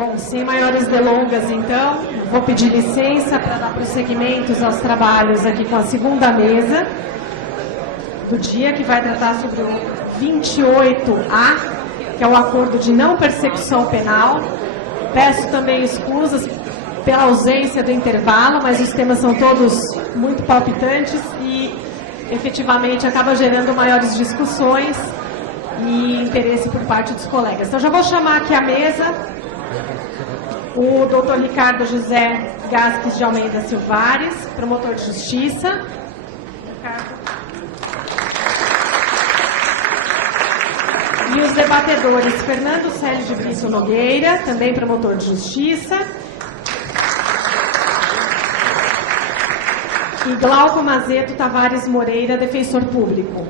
Bom, sem maiores delongas, então, vou pedir licença para dar prosseguimento aos trabalhos aqui com a segunda mesa do dia, que vai tratar sobre o 28A, que é o acordo de não persecução penal. Peço também escusas pela ausência do intervalo, mas os temas são todos muito palpitantes e, efetivamente, acaba gerando maiores discussões e interesse por parte dos colegas. Então, já vou chamar aqui à mesa o Dr. Ricardo José Gasques de Almeida Silvares, promotor de justiça. E os debatedores Fernando Célio de Brito Nogueira, também promotor de justiça, e Glauco Mazeto Tavares Moreira, defensor público.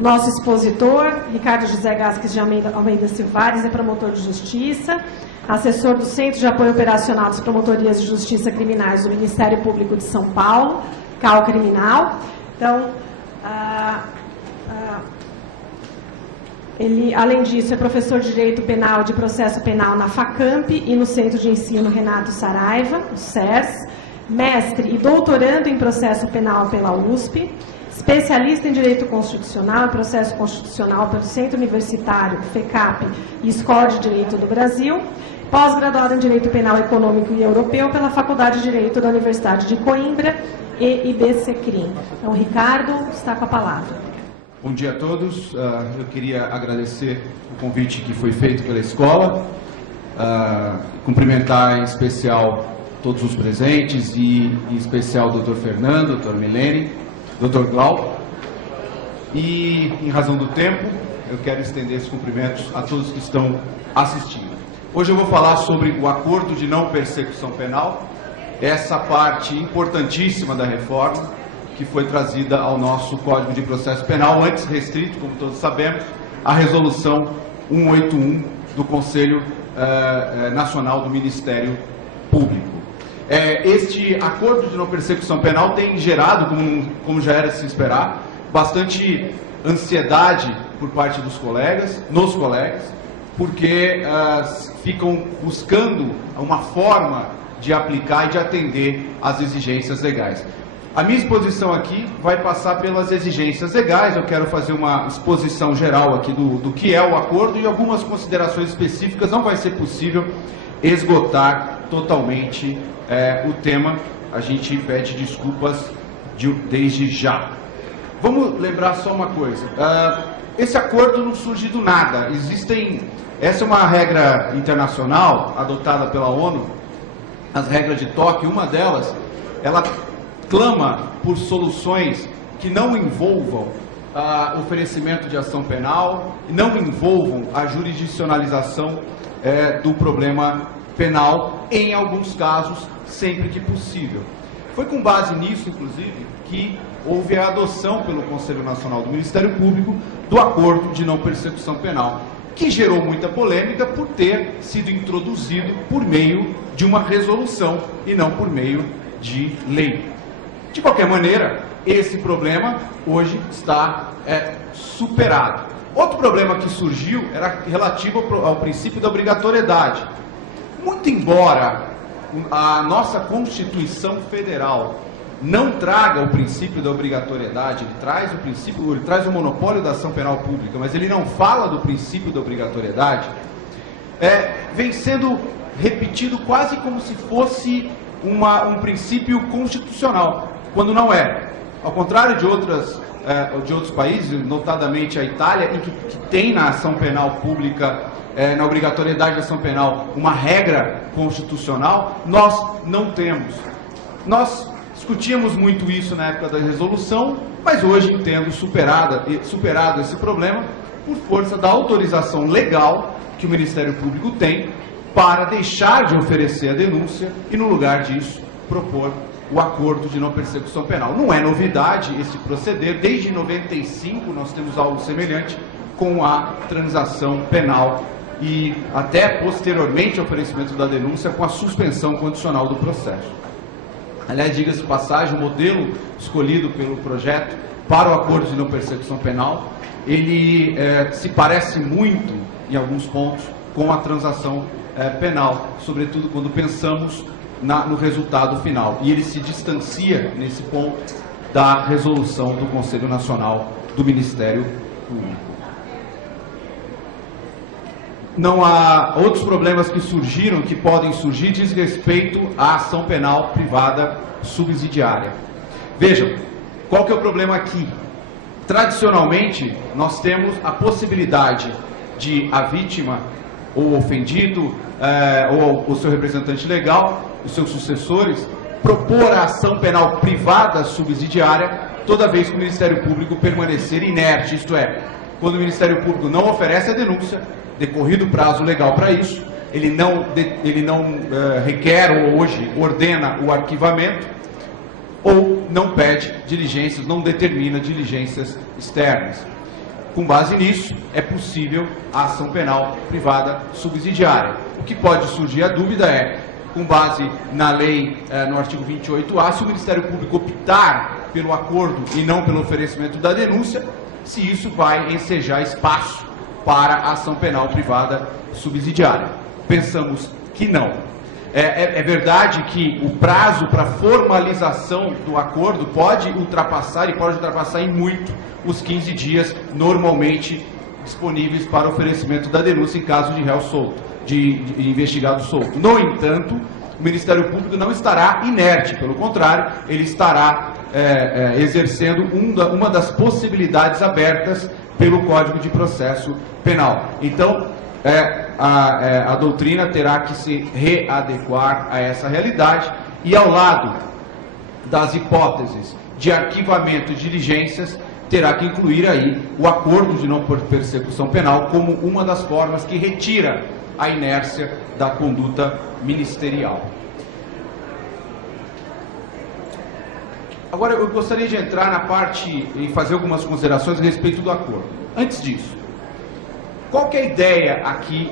Nosso expositor, Ricardo José Gasques de Almeida Silvares, é promotor de justiça, assessor do Centro de Apoio Operacional das Promotorias de Justiça Criminais do Ministério Público de São Paulo, CAU Criminal. Então, ele, além disso, é professor de Direito Penal e de Processo Penal na FACAMP e no Centro de Ensino Renato Saraiva, o CERS, mestre e doutorando em Processo Penal pela USP, especialista em Direito Constitucional e Processo Constitucional pelo Centro Universitário, FECAP e Escola de Direito do Brasil, pós-graduado em Direito Penal Econômico e Europeu pela Faculdade de Direito da Universidade de Coimbra e IBCCRIM. Então, Ricardo está com a palavra. Bom dia a todos. Eu queria agradecer o convite que foi feito pela escola, cumprimentar em especial todos os presentes e em especial o Dr. Fernando, Dr. Milene, Dr. Glauco. E, em razão do tempo, eu quero estender esses cumprimentos a todos que estão assistindo. Hoje eu vou falar sobre o acordo de não persecução penal, essa parte importantíssima da reforma que foi trazida ao nosso Código de Processo Penal, antes restrito, como todos sabemos, à Resolução 181 do Conselho Nacional do Ministério Público. Este acordo de não persecução penal tem gerado, como já era de se esperar, bastante ansiedade por parte dos colegas, porque ficam buscando uma forma de aplicar e de atender às exigências legais. A minha exposição aqui vai passar pelas exigências legais. Eu quero fazer uma exposição geral aqui do que é o acordo e algumas considerações específicas. Não vai ser possível esgotar totalmente o tema. A gente pede desculpas desde já. Vamos lembrar só uma coisa. Esse acordo não surge do nada. Essa é uma regra internacional adotada pela ONU, as regras de Tóquio. Uma delas, ela clama por soluções que não envolvam oferecimento de ação penal e não envolvam a jurisdicionalização do problema penal, em alguns casos, sempre que possível. Foi com base nisso, inclusive, que houve a adoção pelo Conselho Nacional do Ministério Público do Acordo de Não Persecução Penal, que gerou muita polêmica por ter sido introduzido por meio de uma resolução e não por meio de lei. De qualquer maneira, esse problema hoje está superado. Outro problema que surgiu era relativo ao princípio da obrigatoriedade. Muito embora a nossa Constituição Federal não traga o princípio da obrigatoriedade, ele traz o monopólio da ação penal pública, mas ele não fala do princípio da obrigatoriedade, vem sendo repetido quase como se fosse um princípio constitucional, quando não é. Ao contrário de outros países, notadamente a Itália, em que tem na ação penal pública, na obrigatoriedade da ação penal, uma regra constitucional, nós não temos. Nós discutíamos muito isso na época da resolução, mas hoje entendo superado esse problema por força da autorização legal que o Ministério Público tem para deixar de oferecer a denúncia e, no lugar disso, propor o acordo de não persecução penal. Não é novidade esse proceder. Desde 95 nós temos algo semelhante com a transação penal e até posteriormente ao oferecimento da denúncia com a suspensão condicional do processo. Aliás, diga-se de passagem, o modelo escolhido pelo projeto para o acordo de não persecução penal, ele se parece muito, em alguns pontos, com a transação penal, sobretudo quando pensamos no resultado final. E ele se distancia, nesse ponto, da resolução do Conselho Nacional do Ministério Público. Não há outros problemas que surgiram, que podem surgir, diz respeito à ação penal privada subsidiária. Vejam, qual que é o problema aqui? Tradicionalmente, nós temos a possibilidade de a vítima, ou o ofendido, ou o seu representante legal, os seus sucessores, propor a ação penal privada subsidiária toda vez que o Ministério Público permanecer inerte, isto é, quando o Ministério Público não oferece a denúncia, decorrido o prazo legal para isso, ele não requer ou hoje ordena o arquivamento, ou não pede diligências, não determina diligências externas. Com base nisso, é possível a ação penal privada subsidiária. O que pode surgir a dúvida é, com base na lei, no artigo 28A, se o Ministério Público optar pelo acordo e não pelo oferecimento da denúncia, se isso vai ensejar espaço para a ação penal privada subsidiária. Pensamos que não. É verdade que o prazo para formalização do acordo pode ultrapassar, e pode ultrapassar em muito, os 15 dias normalmente disponíveis para oferecimento da denúncia em caso de réu solto, de investigado solto. No entanto, o Ministério Público não estará inerte, pelo contrário, ele estará exercendo uma das possibilidades abertas pelo Código de Processo Penal. Então, a doutrina terá que se readequar a essa realidade e, ao lado das hipóteses de arquivamento e diligências, terá que incluir aí o acordo de não persecução penal como uma das formas que retira a inércia da conduta ministerial. Agora, eu gostaria de entrar na parte e fazer algumas considerações a respeito do acordo. Antes disso, qual que é a ideia aqui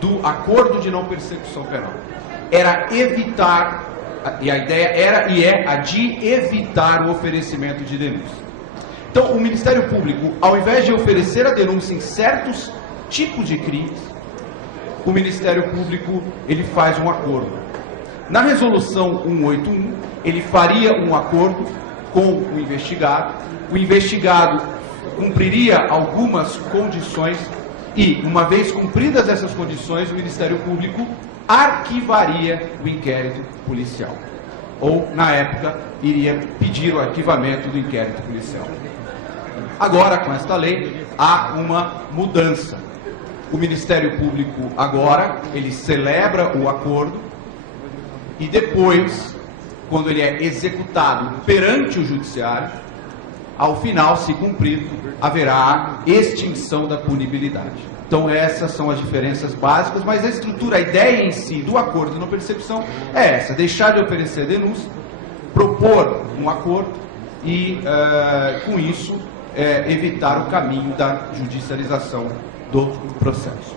do acordo de não persecução penal? Era evitar, e a ideia era e é a de evitar o oferecimento de denúncia. Então, o Ministério Público, ao invés de oferecer a denúncia em certos tipos de crimes, o Ministério Público, ele faz um acordo. Na resolução 181, ele faria um acordo com o investigado cumpriria algumas condições e, uma vez cumpridas essas condições, o Ministério Público arquivaria o inquérito policial. Ou, na época, iria pedir o arquivamento do inquérito policial. Agora, com esta lei, há uma mudança. O Ministério Público, agora, ele celebra o acordo e depois, quando ele é executado perante o Judiciário, ao final, se cumprido, haverá extinção da punibilidade. Então, essas são as diferenças básicas, mas a estrutura, a ideia em si do acordo de não persecução é essa: deixar de oferecer denúncia, propor um acordo e, com isso, evitar o caminho da judicialização do processo.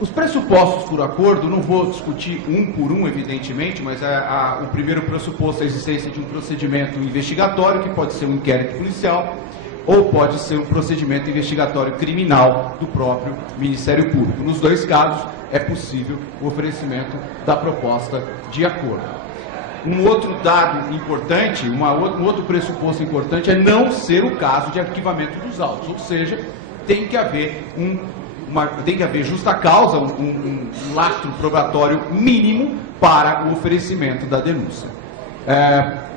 Os pressupostos por acordo, não vou discutir um por um, evidentemente, mas o primeiro pressuposto é a existência de um procedimento investigatório, que pode ser um inquérito policial, ou pode ser um procedimento investigatório criminal do próprio Ministério Público. Nos dois casos, é possível o oferecimento da proposta de acordo. Um outro dado importante, um outro pressuposto importante é não ser o caso de arquivamento dos autos, ou seja, tem que haver justa causa, um lastro probatório mínimo para o oferecimento da denúncia.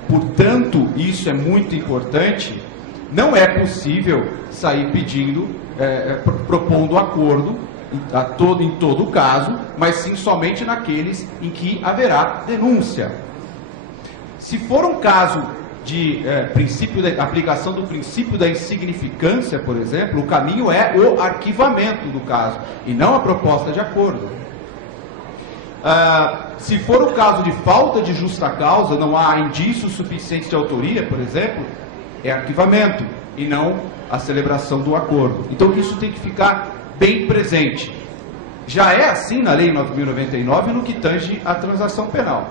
Portanto, isso é muito importante. Não é possível sair pedindo, propondo acordo em todo o caso, mas sim somente naqueles em que haverá denúncia. Se for um caso de aplicação do princípio da insignificância, por exemplo, o caminho é o arquivamento do caso, e não a proposta de acordo. Se for o caso de falta de justa causa, não há indícios suficientes de autoria, por exemplo, é arquivamento, e não a celebração do acordo. Então isso tem que ficar bem presente. Já é assim na Lei 9.099 no que tange à transação penal.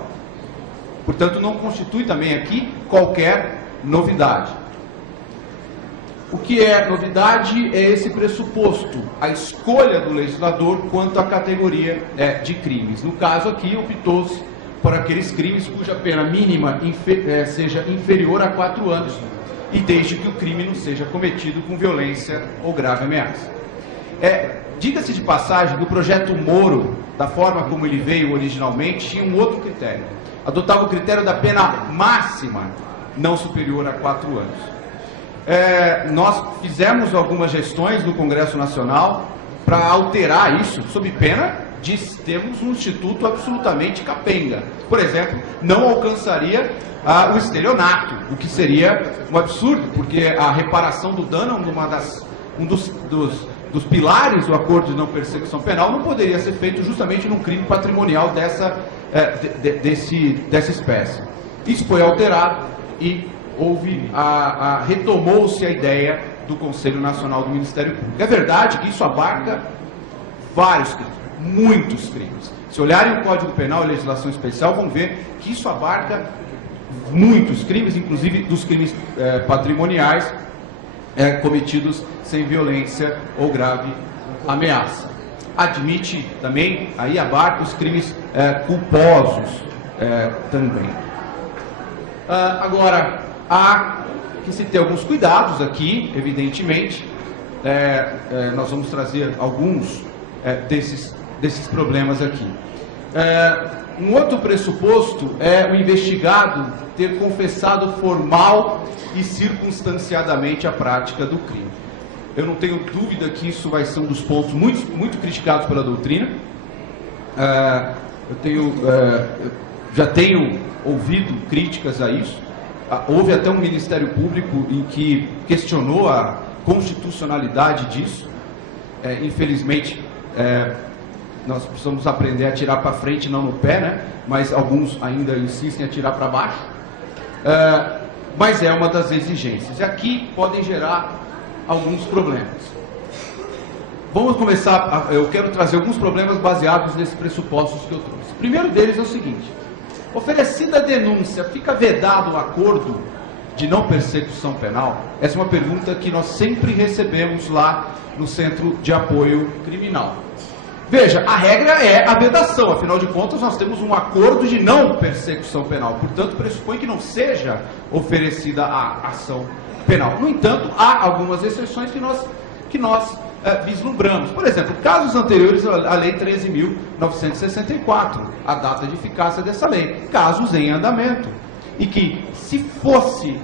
Portanto, não constitui também aqui qualquer novidade. O que é novidade é esse pressuposto, a escolha do legislador quanto à categoria de crimes. No caso aqui, optou-se por aqueles crimes cuja pena mínima seja inferior a 4 anos e desde que o crime não seja cometido com violência ou grave ameaça. Diga-se de passagem, do projeto Moro, da forma como ele veio originalmente, tinha um outro critério. Adotava o critério da pena máxima, não superior a 4 anos. Nós fizemos algumas gestões no Congresso Nacional para alterar isso, sob pena de termos um instituto absolutamente capenga. Por exemplo, não alcançaria o estelionato, o que seria um absurdo, porque a reparação do dano é um dos pilares do acordo de não persecução penal, não poderia ser feito justamente num crime patrimonial dessa espécie. Isso foi alterado e retomou-se a ideia do Conselho Nacional do Ministério Público. É verdade que isso abarca vários crimes, muitos crimes. Se olharem o Código Penal e legislação especial, vão ver que isso abarca muitos crimes, inclusive dos crimes patrimoniais cometidos sem violência ou grave ameaça. Admite também, aí abarca os crimes culposos também. Agora, há que se ter alguns cuidados aqui, evidentemente. Nós vamos trazer alguns desses problemas aqui. Um outro pressuposto é o investigado ter confessado formal e circunstanciadamente a prática do crime. Eu não tenho dúvida que isso vai ser um dos pontos muito criticados pela doutrina. Já tenho ouvido críticas a isso. Houve até um Ministério Público em que questionou a constitucionalidade disso. Infelizmente, nós precisamos aprender a tirar para frente, não no pé, né? Mas alguns ainda insistem a tirar para baixo. Mas é uma das exigências. E aqui podem gerar alguns problemas. Vamos começar, eu quero trazer alguns problemas baseados nesses pressupostos que eu trouxe. O primeiro deles é o seguinte: oferecida a denúncia, fica vedado o acordo de não persecução penal? Essa é uma pergunta que nós sempre recebemos lá no Centro de Apoio Criminal. Veja, a regra é a vedação, afinal de contas nós temos um acordo de não persecução penal, portanto pressupõe que não seja oferecida a ação penal. No entanto, há algumas exceções que nós vislumbramos. Por exemplo, casos anteriores à Lei 13.964, a data de eficácia dessa lei, casos em andamento, e que se fossem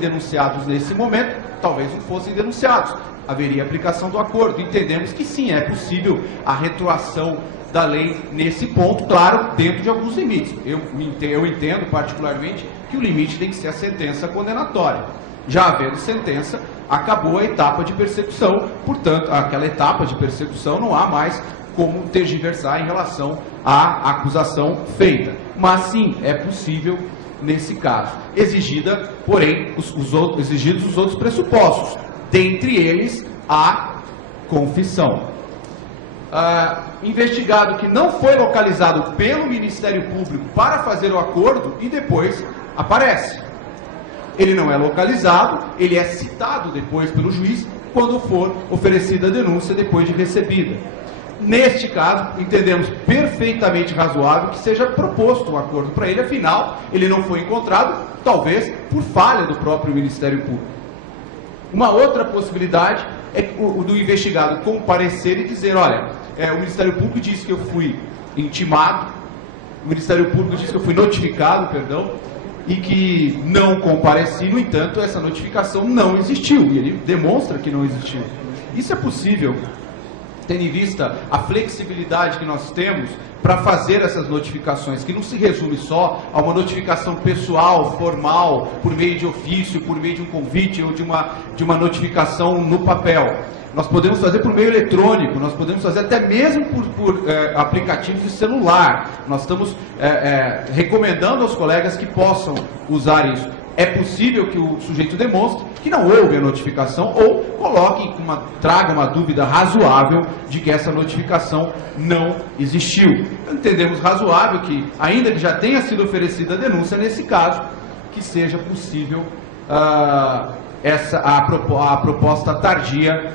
denunciados nesse momento, talvez não fossem denunciados, haveria aplicação do acordo. Entendemos que sim, é possível a retroação da lei nesse ponto, claro, dentro de alguns limites. Eu entendo particularmente que o limite tem que ser a sentença condenatória. Já havendo sentença, acabou a etapa de persecução, portanto, aquela etapa de persecução não há mais como tergiversar em relação à acusação feita. Mas sim, é possível nesse caso, exigida, porém, exigidos os outros pressupostos, dentre eles a confissão. Investigado que não foi localizado pelo Ministério Público para fazer o acordo e depois aparece. Ele não é localizado, ele é citado depois pelo juiz quando for oferecida a denúncia depois de recebida. Neste caso, entendemos perfeitamente razoável que seja proposto um acordo para ele, afinal, ele não foi encontrado, talvez por falha do próprio Ministério Público. Uma outra possibilidade é o do investigado comparecer e dizer: olha, o Ministério Público disse que eu fui intimado, o Ministério Público disse que eu fui notificado, e que não compareci, no entanto, essa notificação não existiu, e ele demonstra que não existiu. Isso é possível, tendo em vista a flexibilidade que nós temos para fazer essas notificações, que não se resume só a uma notificação pessoal, formal, por meio de ofício, por meio de um convite ou de uma notificação no papel. Nós podemos fazer por meio eletrônico, nós podemos fazer até mesmo por aplicativos de celular. Nós estamos recomendando aos colegas que possam usar isso. É possível que o sujeito demonstre que não houve a notificação ou traga uma dúvida razoável de que essa notificação não existiu. Entendemos razoável que, ainda que já tenha sido oferecida a denúncia, nesse caso, que seja possível a proposta tardia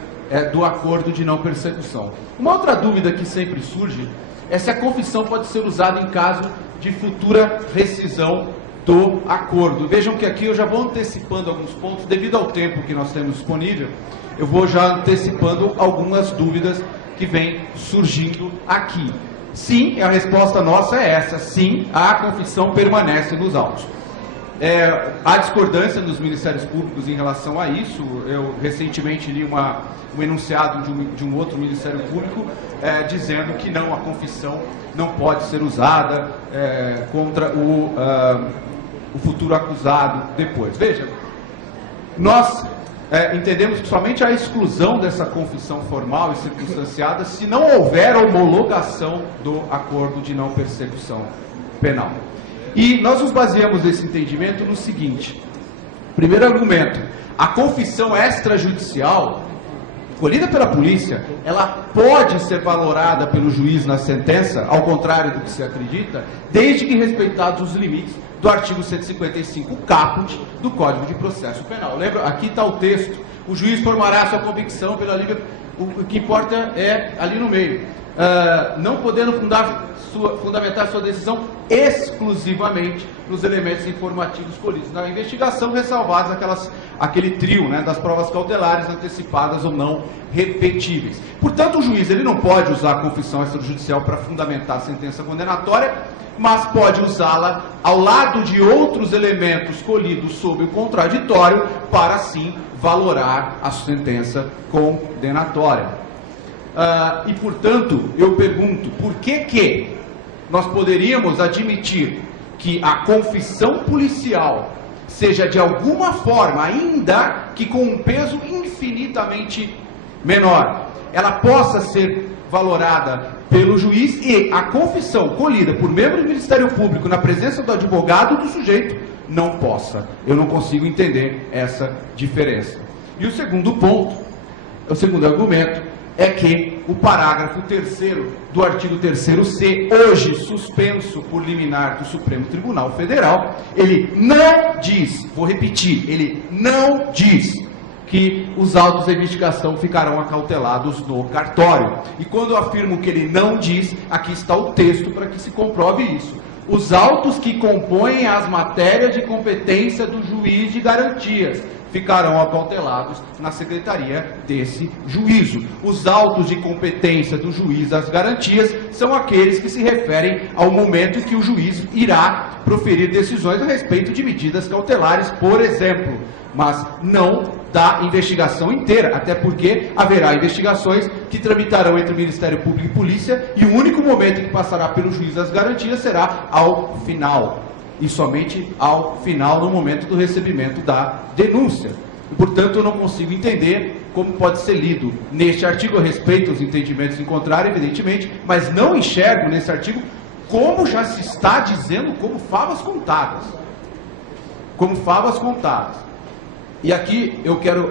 do acordo de não persecução. Uma outra dúvida que sempre surge é se a confissão pode ser usada em caso de futura rescisão do acordo. Vejam que aqui eu já vou antecipando alguns pontos, devido ao tempo que nós temos disponível, eu vou já antecipando algumas dúvidas que vêm surgindo aqui. Sim, a resposta nossa é essa, sim, a confissão permanece nos autos. Há discordância nos Ministérios Públicos em relação a isso. Eu recentemente li um enunciado de um outro Ministério Público dizendo que não, a confissão não pode ser usada contra o futuro acusado depois. Veja, nós entendemos que somente a exclusão dessa confissão formal e circunstanciada se não houver homologação do acordo de não persecução penal. E nós nos baseamos nesse entendimento no seguinte: primeiro argumento, a confissão extrajudicial colhida pela polícia, ela pode ser valorada pelo juiz na sentença, ao contrário do que se acredita, desde que respeitados os limites do artigo 155 caput do Código de Processo Penal. Lembra? Aqui está o texto: o juiz formará sua convicção pela livre... O que importa é ali no meio. Não podendo fundamentar sua decisão exclusivamente nos elementos informativos colhidos na investigação, ressalvados aquele trio, né, das provas cautelares antecipadas ou não repetíveis. Portanto, o juiz ele não pode usar a confissão extrajudicial para fundamentar a sentença condenatória, mas pode usá-la ao lado de outros elementos colhidos sob o contraditório para, assim, valorar a sentença condenatória. E, portanto, eu pergunto, por que nós poderíamos admitir que a confissão policial seja de alguma forma, ainda que com um peso infinitamente menor, ela possa ser valorada pelo juiz e a confissão colhida por membro do Ministério Público na presença do advogado do sujeito não possa? Eu não consigo entender essa diferença. E o segundo ponto, o segundo argumento, é que o parágrafo 3º do artigo 3º-C, hoje suspenso por liminar do Supremo Tribunal Federal, ele não diz, vou repetir, ele não diz que os autos de investigação ficarão acautelados no cartório. E quando eu afirmo que ele não diz, aqui está o texto para que se comprove isso. Os autos que compõem as matérias de competência do juiz de garantias ficarão acautelados na secretaria desse juízo. Os autos de competência do juiz das garantias são aqueles que se referem ao momento em que o juiz irá proferir decisões a respeito de medidas cautelares, por exemplo, mas não da investigação inteira, até porque haverá investigações que tramitarão entre o Ministério Público e Polícia e o único momento que passará pelo juiz das garantias será ao final. E somente ao final, no momento do recebimento da denúncia. E, portanto, eu não consigo entender como pode ser lido neste artigo. A respeito aos entendimentos em contrário, evidentemente, mas não enxergo nesse artigo como já se está dizendo, como favas contadas. Como favas contadas. E aqui eu quero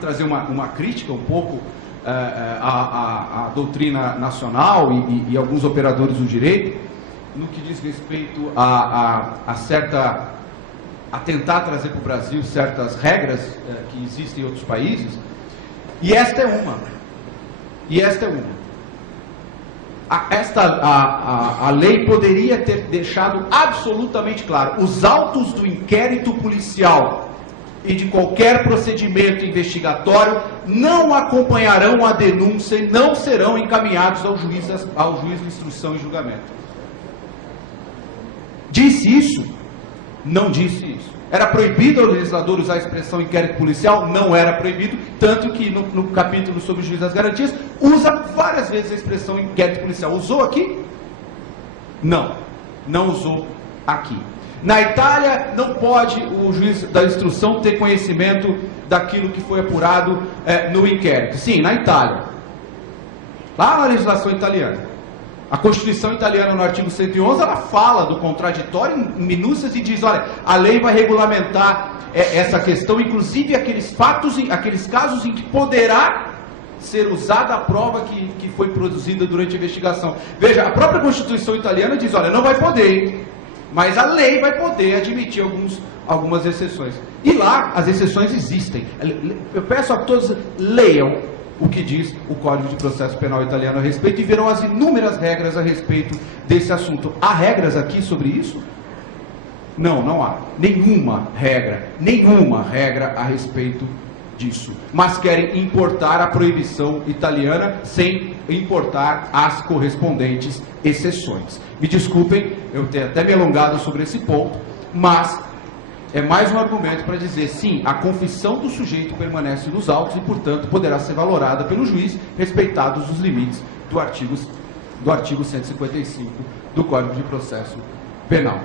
trazer uma crítica um pouco à doutrina nacional e alguns operadores do direito, no que diz respeito a tentar trazer para o Brasil certas regras que existem em outros países, e esta é uma. A lei poderia ter deixado absolutamente claro: os autos do inquérito policial e de qualquer procedimento investigatório não acompanharão a denúncia e não serão encaminhados ao juiz de instrução e julgamento. Disse isso? Não disse isso. Era proibido ao legislador usar a expressão inquérito policial? Não era proibido, tanto que no capítulo sobre o juiz das garantias, usa várias vezes a expressão inquérito policial. Usou aqui? Não, não usou aqui. Na Itália, não pode o juiz da instrução ter conhecimento daquilo que foi apurado no inquérito. Sim, na Itália. Lá na legislação italiana. A Constituição italiana, no artigo 111, ela fala do contraditório em minúcias e diz: olha, a lei vai regulamentar essa questão, inclusive aqueles casos em que poderá ser usada a prova que foi produzida durante a investigação. Veja, a própria Constituição italiana diz: olha, não vai poder, Mas a lei vai poder admitir algumas exceções. E lá, as exceções existem. Eu peço a todos, leiam o que diz o Código de Processo Penal italiano a respeito e verão as inúmeras regras a respeito desse assunto. Há regras aqui sobre isso? Não, não há. Nenhuma regra a respeito disso. Mas querem importar a proibição italiana sem importar as correspondentes exceções. Me desculpem, eu tenho até me alongado sobre esse ponto, mas é mais um argumento para dizer, sim, a confissão do sujeito permanece nos autos e, portanto, poderá ser valorada pelo juiz, respeitados os limites do artigo 155 do Código de Processo Penal.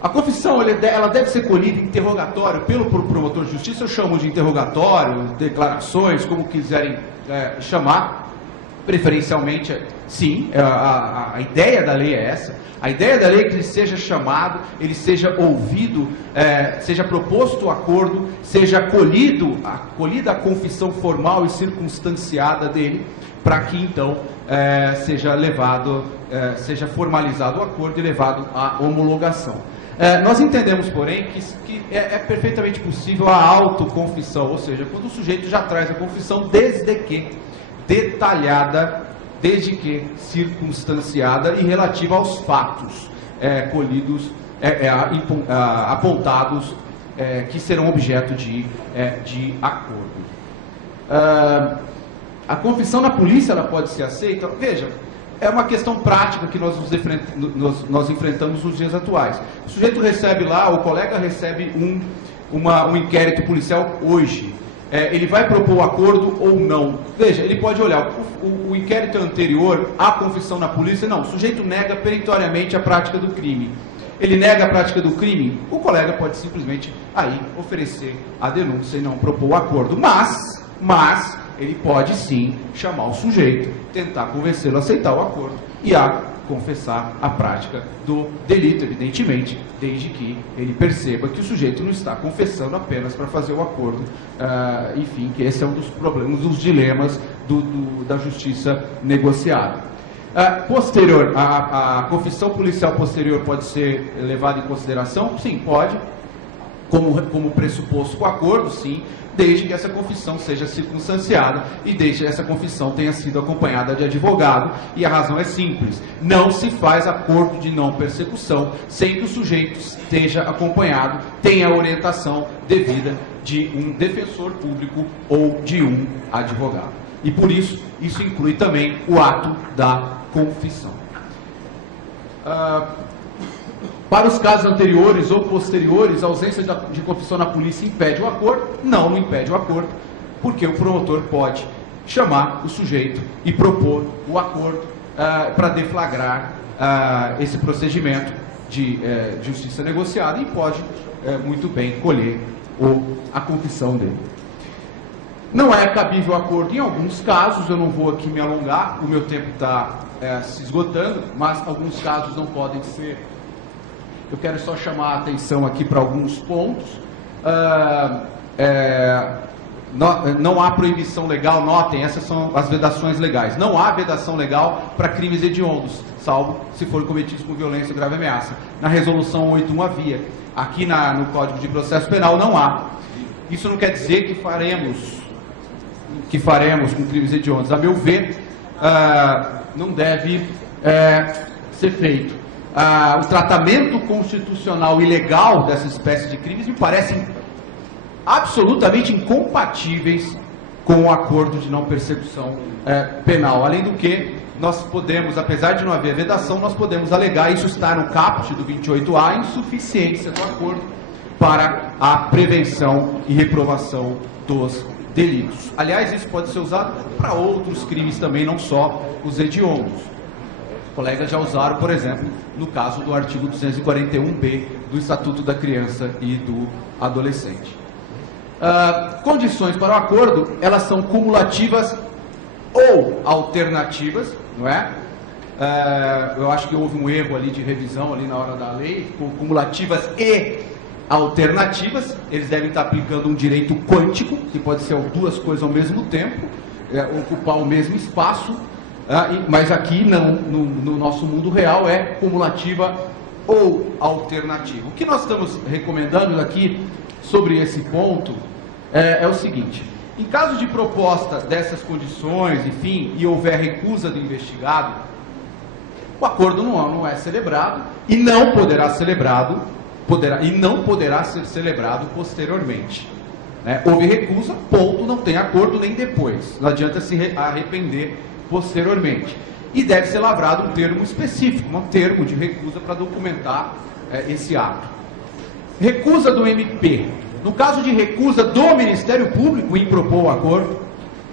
A confissão ela deve ser colhida em interrogatório pelo promotor de justiça, eu chamo de interrogatório, declarações, como quiserem chamar, preferencialmente, sim, a ideia da lei é essa. A ideia da lei é que ele seja chamado, ele seja ouvido, seja proposto o acordo, seja acolhida a confissão formal e circunstanciada dele, para que então seja formalizado o acordo e levado à homologação. Nós entendemos, porém, que é perfeitamente possível a autoconfissão, ou seja, quando o sujeito já traz a confissão desde que detalhada, desde que circunstanciada e relativa aos fatos colhidos, apontados, que serão objeto de acordo. A confissão na polícia ela pode ser aceita? Veja, é uma questão prática que nós enfrentamos nos dias atuais. O sujeito recebe lá, o colega recebe um inquérito policial hoje. Ele vai propor o acordo ou não? Veja, ele pode olhar o inquérito anterior à confissão na polícia. Não, o sujeito nega peritoriamente a prática do crime. Ele nega a prática do crime, o colega pode simplesmente aí oferecer a denúncia e não propor o acordo. Mas ele pode sim chamar o sujeito, tentar convencê-lo a aceitar o acordo e a confessar a prática do delito, evidentemente, desde que ele perceba que o sujeito não está confessando apenas para fazer o acordo, enfim, que esse é um dos problemas, dos dilemas da justiça negociada. Posterior, a confissão policial posterior pode ser levada em consideração? Sim, pode, como pressuposto para o acordo, sim, desde que essa confissão seja circunstanciada e desde que essa confissão tenha sido acompanhada de advogado, e a razão é simples: não se faz acordo de não persecução sem que o sujeito esteja acompanhado, tenha a orientação devida de um defensor público ou de um advogado. E por isso, isso inclui também o ato da confissão. Para os casos anteriores ou posteriores, a ausência de confissão na polícia impede o acordo? Não impede o acordo, porque o promotor pode chamar o sujeito e propor o acordo para deflagrar esse procedimento de justiça negociada e pode muito bem colher a confissão dele. Não é cabível acordo em alguns casos, eu não vou aqui me alongar, o meu tempo está se esgotando, mas alguns casos não podem ser. Eu quero só chamar a atenção aqui para alguns pontos. Não há proibição legal, notem, essas são as vedações legais. Não há vedação legal para crimes hediondos, salvo se forem cometidos com violência ou grave ameaça. Na resolução 81 havia. Aqui no Código de Processo Penal não há. Isso não quer dizer que faremos com crimes hediondos. A meu ver, não deve ser feito. O tratamento constitucional e legal dessa espécie de crimes me parecem absolutamente incompatíveis com o acordo de não persecução penal. Além do que, nós podemos, apesar de não haver vedação, nós podemos alegar, isso está no caput do 28A, insuficiência do acordo para a prevenção e reprovação dos delitos. Aliás, isso pode ser usado para outros crimes também, não só os hediondos. Colegas já usaram, por exemplo, no caso do artigo 241b do Estatuto da Criança e do Adolescente. Condições para o acordo, elas são cumulativas ou alternativas, não é? Eu acho que houve um erro ali de revisão ali na hora da lei, cumulativas e alternativas. Eles devem estar aplicando um direito quântico, que pode ser duas coisas ao mesmo tempo, ocupar o mesmo espaço. Mas aqui, no nosso mundo real, é cumulativa ou alternativo. O que nós estamos recomendando aqui sobre esse ponto é o seguinte: em caso de proposta dessas condições, enfim, e houver recusa do investigado, o acordo não é celebrado e não poderá ser celebrado posteriormente. Houve recusa, ponto, não tem acordo nem depois. Não adianta se arrepender posteriormente. E deve ser lavrado um termo específico, um termo de recusa para documentar esse ato. Recusa do MP. No caso de recusa do Ministério Público em propor o acordo,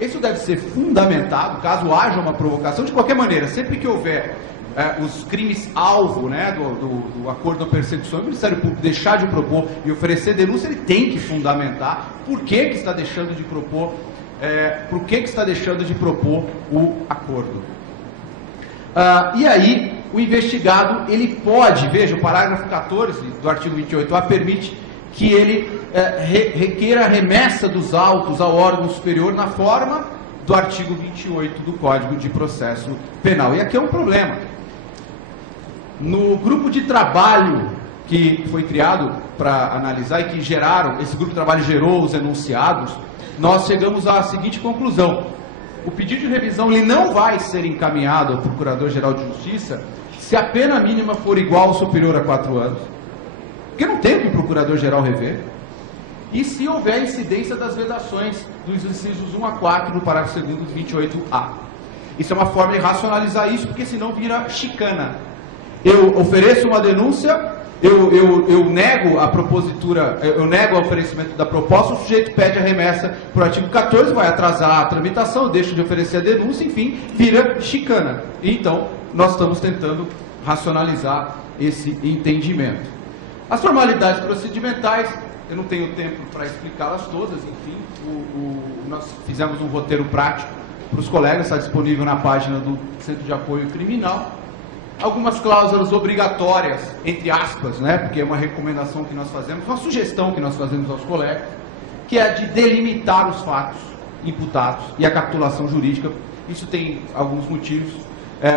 isso deve ser fundamentado, caso haja uma provocação, de qualquer maneira, sempre que houver os crimes-alvo, né, do acordo da persecução, o Ministério Público deixar de propor e oferecer denúncia, ele tem que fundamentar por que está deixando de propor, o acordo. E aí, o investigado, ele pode, veja, o parágrafo 14 do artigo 28A permite que ele requeira a remessa dos autos ao órgão superior na forma do artigo 28 do Código de Processo Penal. E aqui é um problema. No grupo de trabalho que foi criado para analisar e que esse grupo de trabalho gerou os enunciados, nós chegamos à seguinte conclusão: o pedido de revisão ele não vai ser encaminhado ao Procurador-Geral de Justiça se a pena mínima for igual ou superior a 4 anos, porque não tem que o Procurador-Geral rever, e se houver incidência das vedações dos incisos 1 a 4 do parágrafo 2º do 28A. Isso é uma forma de racionalizar isso, porque senão vira chicana. Eu ofereço uma denúncia, eu nego a propositura, eu nego o oferecimento da proposta, o sujeito pede a remessa para o artigo 14, vai atrasar a tramitação, eu deixo de oferecer a denúncia, enfim, vira chicana. Então, nós estamos tentando racionalizar esse entendimento. As formalidades procedimentais, eu não tenho tempo para explicá-las todas, enfim, nós fizemos um roteiro prático para os colegas, está disponível na página do Centro de Apoio Criminal. Algumas cláusulas obrigatórias, entre aspas, né, porque é uma recomendação que nós fazemos, uma sugestão que nós fazemos aos colegas, que é de delimitar os fatos imputados e a capitulação jurídica. Isso tem alguns motivos.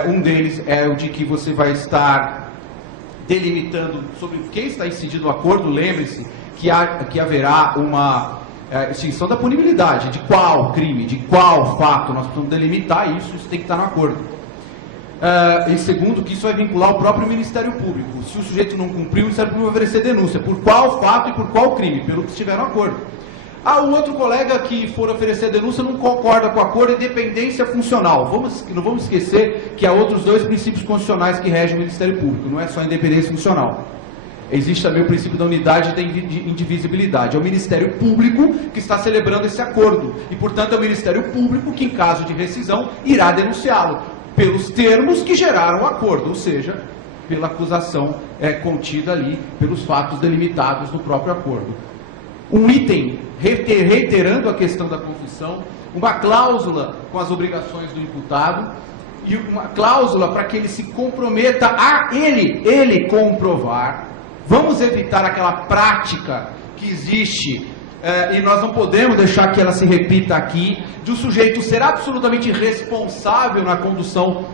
Um deles é o de que você vai estar delimitando sobre quem está incidido o acordo. Lembre-se que haverá uma extinção da punibilidade, de qual crime, de qual fato, nós precisamos delimitar isso tem que estar no acordo. E segundo, que isso vai vincular o próprio Ministério Público. Se o sujeito não cumprir, o Ministério Público vai oferecer denúncia. Por qual fato e por qual crime? Pelo que estiver no acordo. O outro colega que for oferecer denúncia não concorda com o acordo e dependência funcional. Não vamos esquecer que há outros dois princípios constitucionais que regem o Ministério Público. Não é só a independência funcional. Existe também o princípio da unidade e da indivisibilidade. É o Ministério Público que está celebrando esse acordo. E, portanto, é o Ministério Público que, em caso de rescisão, irá denunciá-lo pelos termos que geraram o acordo, ou seja, pela acusação contida ali, pelos fatos delimitados no próprio acordo. Um item reiterando a questão da confissão, uma cláusula com as obrigações do imputado e uma cláusula para que ele se comprometa a ele comprovar. Vamos evitar aquela prática que existe e nós não podemos deixar que ela se repita aqui, de um sujeito ser absolutamente responsável na condução,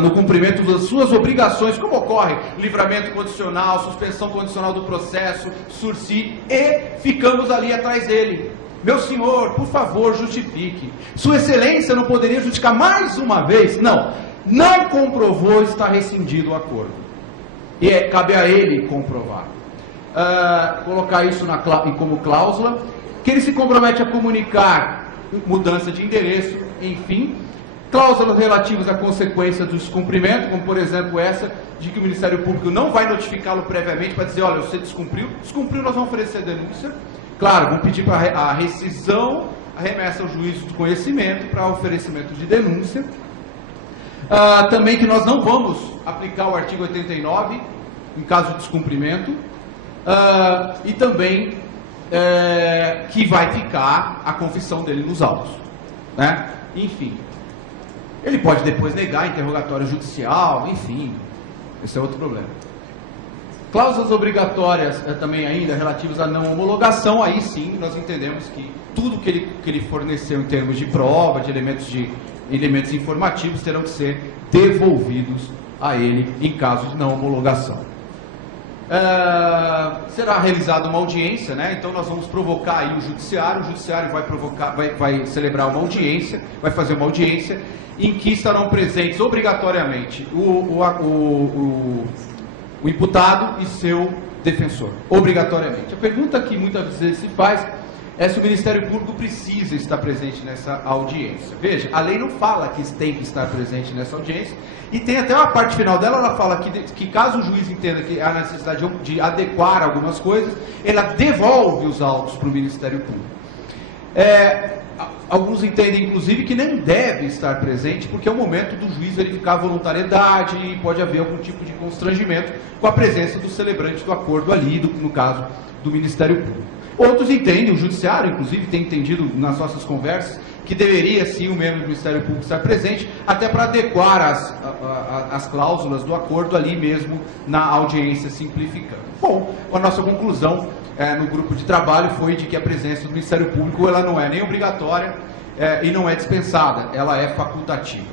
no cumprimento das suas obrigações, como ocorre livramento condicional, suspensão condicional do processo, sursi, e ficamos ali atrás dele. Meu senhor, por favor, justifique. Sua excelência não poderia justificar mais uma vez? Não comprovou, está rescindido o acordo. E cabe a ele comprovar. Colocar isso como cláusula, que ele se compromete a comunicar mudança de endereço, enfim, cláusulas relativas à consequência do descumprimento, como por exemplo essa, de que o Ministério Público não vai notificá-lo previamente para dizer, olha, você descumpriu, nós vamos oferecer denúncia, claro, vamos pedir para a rescisão, a remessa ao juízo de conhecimento para oferecimento de denúncia, também que nós não vamos aplicar o artigo 89 em caso de descumprimento, e também que vai ficar a confissão dele nos autos, né? Enfim, ele pode depois negar interrogatório judicial, enfim, esse é outro problema. Cláusulas obrigatórias também ainda relativas à não homologação, aí sim nós entendemos que tudo que ele forneceu em termos de prova, de elementos informativos terão que ser devolvidos a ele em caso de não homologação. será realizada uma audiência, né? Então nós vamos provocar aí o judiciário vai celebrar uma audiência, vai fazer uma audiência em que estarão presentes obrigatoriamente o imputado e seu defensor, obrigatoriamente. A pergunta que muitas vezes se faz é se o Ministério Público precisa estar presente nessa audiência. Veja, a lei não fala que tem que estar presente nessa audiência, e tem até uma parte final dela, ela fala que caso o juiz entenda que há necessidade de adequar algumas coisas, ela devolve os autos para o Ministério Público. Alguns entendem, inclusive, que nem deve estar presente, porque é o momento do juiz verificar a voluntariedade e pode haver algum tipo de constrangimento com a presença do celebrante do acordo ali, no caso do Ministério Público. Outros entendem, o Judiciário, inclusive, tem entendido nas nossas conversas, que deveria sim o membro do Ministério Público estar presente, até para adequar as cláusulas do acordo ali mesmo na audiência, simplificando. Bom, a nossa conclusão no grupo de trabalho foi de que a presença do Ministério Público ela não é nem obrigatória e não é dispensada, ela é facultativa.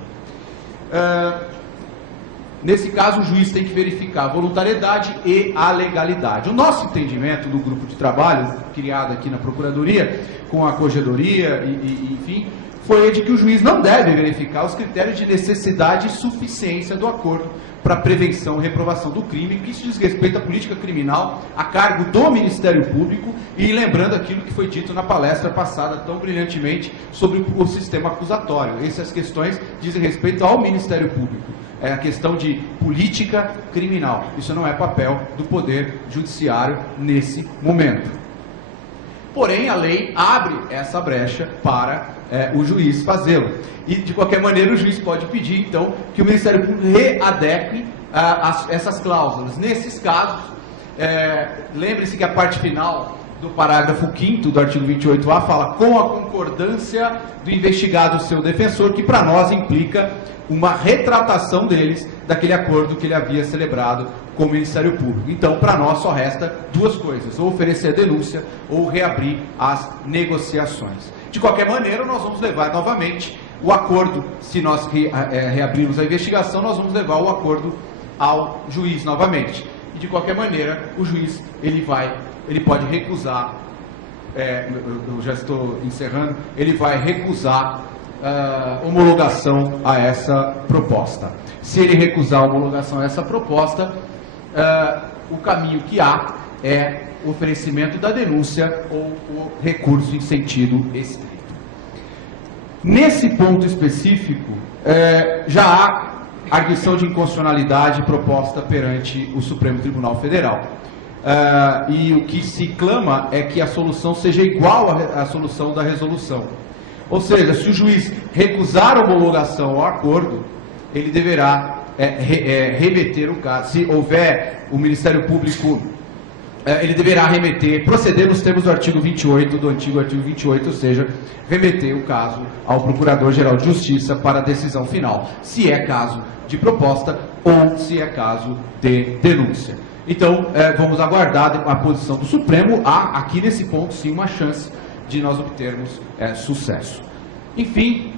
Nesse caso, o juiz tem que verificar a voluntariedade e a legalidade. O nosso entendimento do grupo de trabalho, criado aqui na Procuradoria, com a Corregedoria, enfim, foi de que o juiz não deve verificar os critérios de necessidade e suficiência do acordo para prevenção e reprovação do crime, que isso diz respeito à política criminal a cargo do Ministério Público, e lembrando aquilo que foi dito na palestra passada tão brilhantemente sobre o sistema acusatório. Essas questões dizem respeito ao Ministério Público. É a questão de política criminal. Isso não é papel do Poder Judiciário nesse momento. Porém, a lei abre essa brecha para o juiz fazê-lo. E, de qualquer maneira, o juiz pode pedir, então, que o Ministério Público readeque essas cláusulas. Nesses casos, lembre-se que a parte final do parágrafo 5º do artigo 28A fala com a concordância do investigado, seu defensor, que para nós implica uma retratação deles daquele acordo que ele havia celebrado com o Ministério Público. Então, para nós só resta duas coisas, ou oferecer a denúncia ou reabrir as negociações. De qualquer maneira, nós vamos levar novamente o acordo, se nós reabrirmos a investigação, nós vamos levar o acordo ao juiz novamente. E de qualquer maneira, o juiz ele pode recusar, eu já estou encerrando, ele vai recusar homologação a essa proposta. Se ele recusar a homologação a essa proposta, o caminho que há é o oferecimento da denúncia ou o recurso em sentido estrito. Nesse ponto específico, já há arguição de inconstitucionalidade proposta perante o Supremo Tribunal Federal. E o que se clama é que a solução seja igual à solução da resolução. Ou seja, se o juiz recusar a homologação ao acordo, ele deverá remeter o caso. Se houver o Ministério Público, ele deverá proceder nos termos do artigo 28, do antigo artigo 28, ou seja, remeter o caso ao Procurador-Geral de Justiça para a decisão final, se é caso de proposta ou se é caso de denúncia. Então, vamos aguardar a posição do Supremo. Há aqui nesse ponto, sim, uma chance de nós obtermos sucesso. Enfim,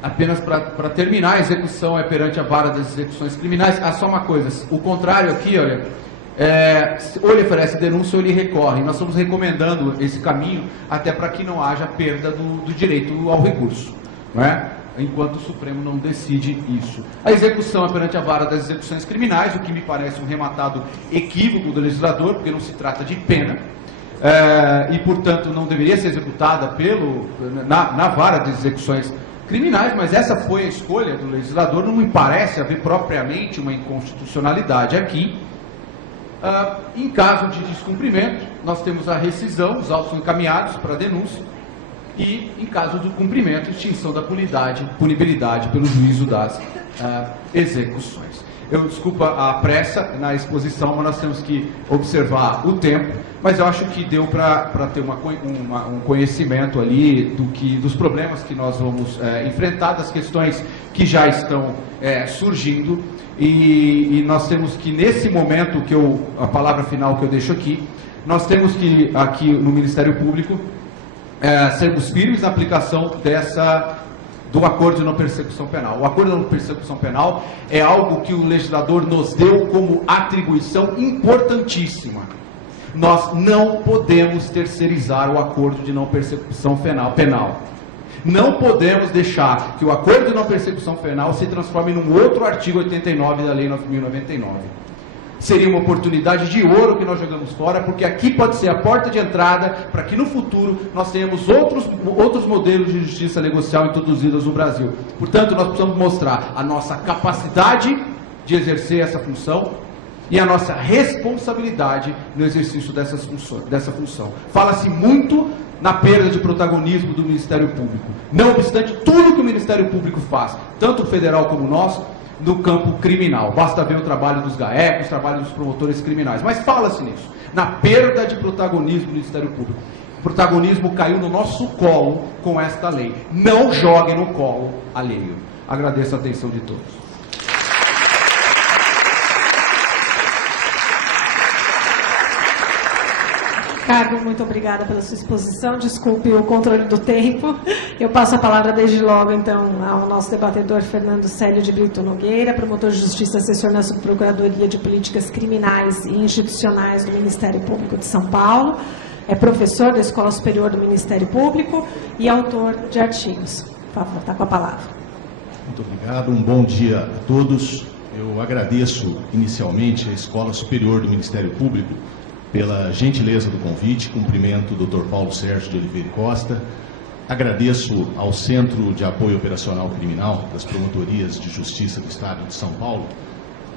apenas para terminar, a execução é perante a vara das execuções criminais. Só uma coisa, o contrário aqui, olha, ou ele oferece denúncia ou ele recorre. Nós estamos recomendando esse caminho até para que não haja perda do direito ao recurso, não é? Enquanto o Supremo não decide isso. A execução é perante a vara das execuções criminais, o que me parece um rematado equívoco do legislador, porque não se trata de pena, e, portanto, não deveria ser executada na vara das execuções criminais, mas essa foi a escolha do legislador. Não me parece haver propriamente uma inconstitucionalidade aqui. Em caso de descumprimento, nós temos a rescisão, os autos encaminhados para denúncia, e, em caso do cumprimento, extinção da punibilidade pelo juízo das execuções. Desculpa a pressa na exposição, mas nós temos que observar o tempo, mas eu acho que deu para ter um conhecimento ali dos problemas que nós vamos enfrentar, das questões que já estão surgindo, e nós temos que, nesse momento, a palavra final que eu deixo aqui, nós temos que, aqui no Ministério Público, sermos firmes na aplicação do acordo de não persecução penal. O acordo de não persecução penal é algo que o legislador nos deu como atribuição importantíssima. Nós não podemos terceirizar o acordo de não persecução penal. Não podemos deixar que o acordo de não persecução penal se transforme num outro artigo 89 da Lei 9.099. Seria uma oportunidade de ouro que nós jogamos fora, porque aqui pode ser a porta de entrada para que no futuro nós tenhamos outros modelos de justiça negocial introduzidos no Brasil. Portanto, nós precisamos mostrar a nossa capacidade de exercer essa função e a nossa responsabilidade no exercício dessa função. Fala-se muito na perda de protagonismo do Ministério Público. Não obstante tudo que o Ministério Público faz, tanto o federal como o nosso, no campo criminal. Basta ver o trabalho dos GAECos, o trabalho dos promotores criminais. Mas fala-se nisso, na perda de protagonismo do Ministério Público. O protagonismo caiu no nosso colo com esta lei. Não joguem no colo alheio. Agradeço a atenção de todos. Ricardo, muito obrigada pela sua exposição. Desculpe o controle do tempo. Eu passo a palavra desde logo, então, ao nosso debatedor Fernando Célio de Brito Nogueira, promotor de justiça, assessor na Subprocuradoria de Políticas Criminais e Institucionais do Ministério Público de São Paulo, é professor da Escola Superior do Ministério Público e autor de artigos. Por favor, está com a palavra. Muito obrigado, um bom dia a todos. Eu agradeço inicialmente à Escola Superior do Ministério Público pela gentileza do convite, cumprimento o Dr. Paulo Sérgio de Oliveira Costa, agradeço ao Centro de Apoio Operacional Criminal das Promotorias de Justiça do Estado de São Paulo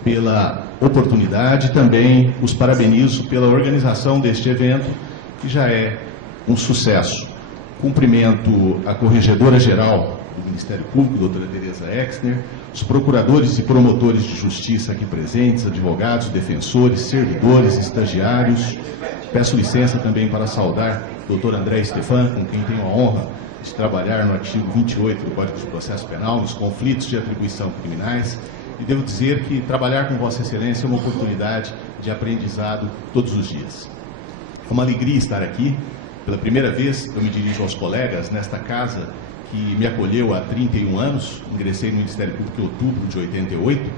pela oportunidade, também os parabenizo pela organização deste evento, que já é um sucesso. Cumprimento a Corregedora-Geral do Ministério Público, doutora Tereza Exner, os procuradores e promotores de justiça aqui presentes, advogados, defensores, servidores, estagiários. Peço licença também para saudar o doutor André Stefan, com quem tenho a honra de trabalhar no artigo 28 do Código de Processo Penal, nos conflitos de atribuição criminais. E devo dizer que trabalhar com Vossa Excelência é uma oportunidade de aprendizado todos os dias. É uma alegria estar aqui. Pela primeira vez eu me dirijo aos colegas nesta casa que me acolheu há 31 anos, ingressei no Ministério Público em outubro de 88.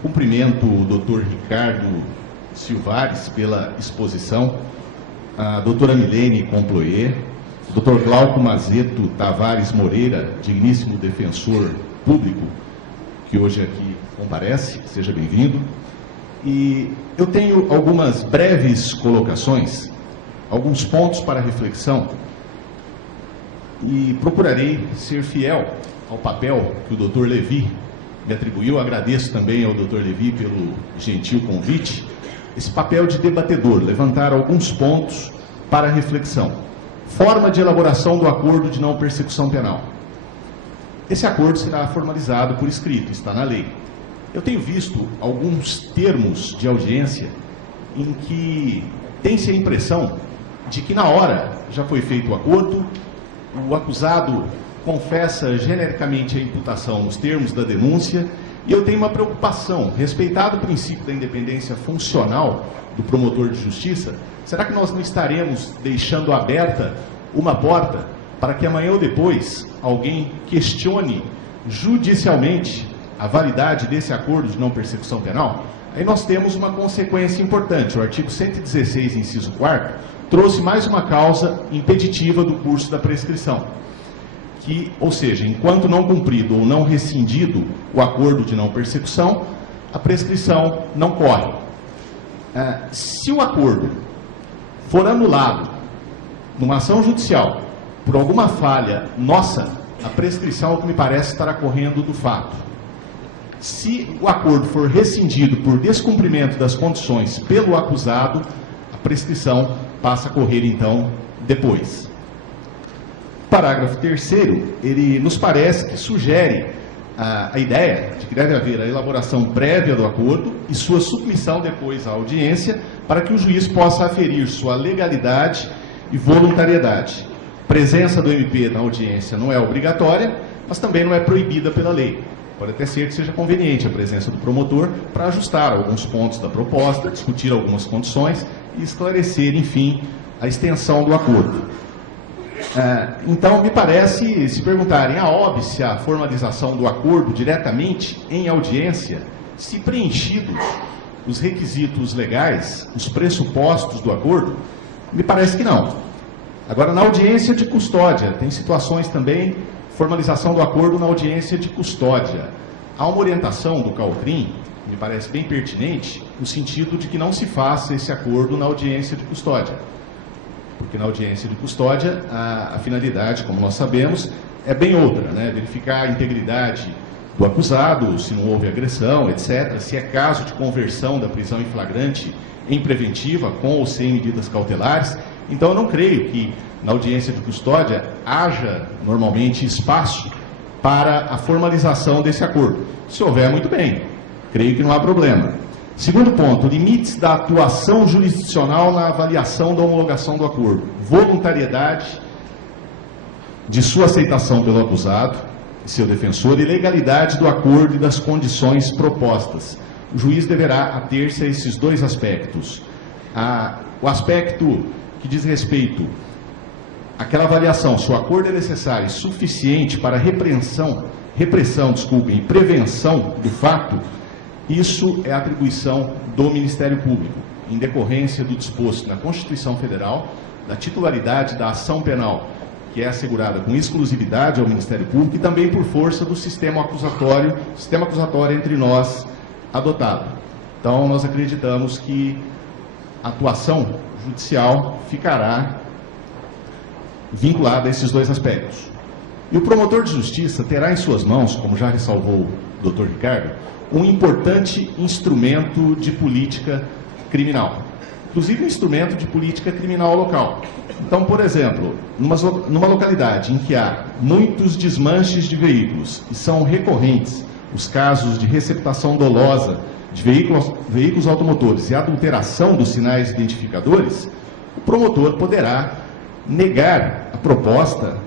Cumprimento o doutor Ricardo Silvares pela exposição, a doutora Milene Comployer, o doutor Glauco Mazeto Tavares Moreira, digníssimo defensor público, que hoje aqui comparece, seja bem-vindo. E eu tenho algumas breves colocações, alguns pontos para reflexão, e procurarei ser fiel ao papel que o Dr. Levi me atribuiu. Agradeço também ao Dr. Levi pelo gentil convite. Esse papel de debatedor, levantar alguns pontos para reflexão. Forma de elaboração do acordo de não persecução penal. Esse acordo será formalizado por escrito, está na lei. Eu tenho visto alguns termos de audiência em que tem-se a impressão de que na hora já foi feito o acordo, o acusado confessa genericamente a imputação nos termos da denúncia, e eu tenho uma preocupação, respeitado o princípio da independência funcional do promotor de justiça. Será que nós não estaremos deixando aberta uma porta para que amanhã ou depois alguém questione judicialmente a validade desse acordo de não persecução penal? Aí nós temos uma consequência importante. O artigo 116, inciso 4º, trouxe mais uma causa impeditiva do curso da prescrição, que, ou seja, enquanto não cumprido ou não rescindido o acordo de não persecução, a prescrição não corre. Se o acordo for anulado numa ação judicial por alguma falha nossa, a prescrição, ao que me parece, estará correndo do fato. Se o acordo for rescindido por descumprimento das condições pelo acusado, a prescrição passa a correr, então, depois. O parágrafo 3º, ele nos parece que sugere a ideia de que deve haver a elaboração prévia do acordo e sua submissão depois à audiência, para que o juiz possa aferir sua legalidade e voluntariedade. Presença do MP na audiência não é obrigatória, mas também não é proibida pela lei. Pode até ser que seja conveniente a presença do promotor para ajustar alguns pontos da proposta, discutir algumas condições e esclarecer, enfim, a extensão do acordo. Então, me parece, se perguntarem a óbice a formalização do acordo diretamente em audiência, se preenchidos os requisitos legais, os pressupostos do acordo, me parece que não. Agora, na audiência de custódia, tem situações também, formalização do acordo na audiência de custódia. Há uma orientação do CAUTRIM, me parece bem pertinente, no sentido de que não se faça esse acordo na audiência de custódia. Porque na audiência de custódia, a finalidade, como nós sabemos, é bem outra, né? Verificar a integridade do acusado, se não houve agressão, etc., se é caso de conversão da prisão em flagrante em preventiva, com ou sem medidas cautelares. Então, eu não creio que na audiência de custódia haja, normalmente, espaço para a formalização desse acordo. Se houver, muito bem, creio que não há problema. Segundo ponto, limites da atuação jurisdicional na avaliação da homologação do acordo. Voluntariedade de sua aceitação pelo acusado e seu defensor e legalidade do acordo e das condições propostas. O juiz deverá ater-se a esses dois aspectos. O aspecto que diz respeito àquela avaliação, se o acordo é necessário e suficiente para repressão e prevenção do fato, isso é atribuição do Ministério Público, em decorrência do disposto na Constituição Federal, da titularidade da ação penal, que é assegurada com exclusividade ao Ministério Público e também por força do sistema acusatório entre nós adotado. Então, nós acreditamos que a atuação judicial ficará vinculada a esses dois aspectos. E o promotor de justiça terá em suas mãos, como já ressalvou o Dr. Ricardo, um importante instrumento de política criminal, inclusive um instrumento de política criminal local. Então, por exemplo, numa localidade em que há muitos desmanches de veículos e são recorrentes os casos de receptação dolosa de veículos automotores e adulteração dos sinais identificadores, o promotor poderá negar a proposta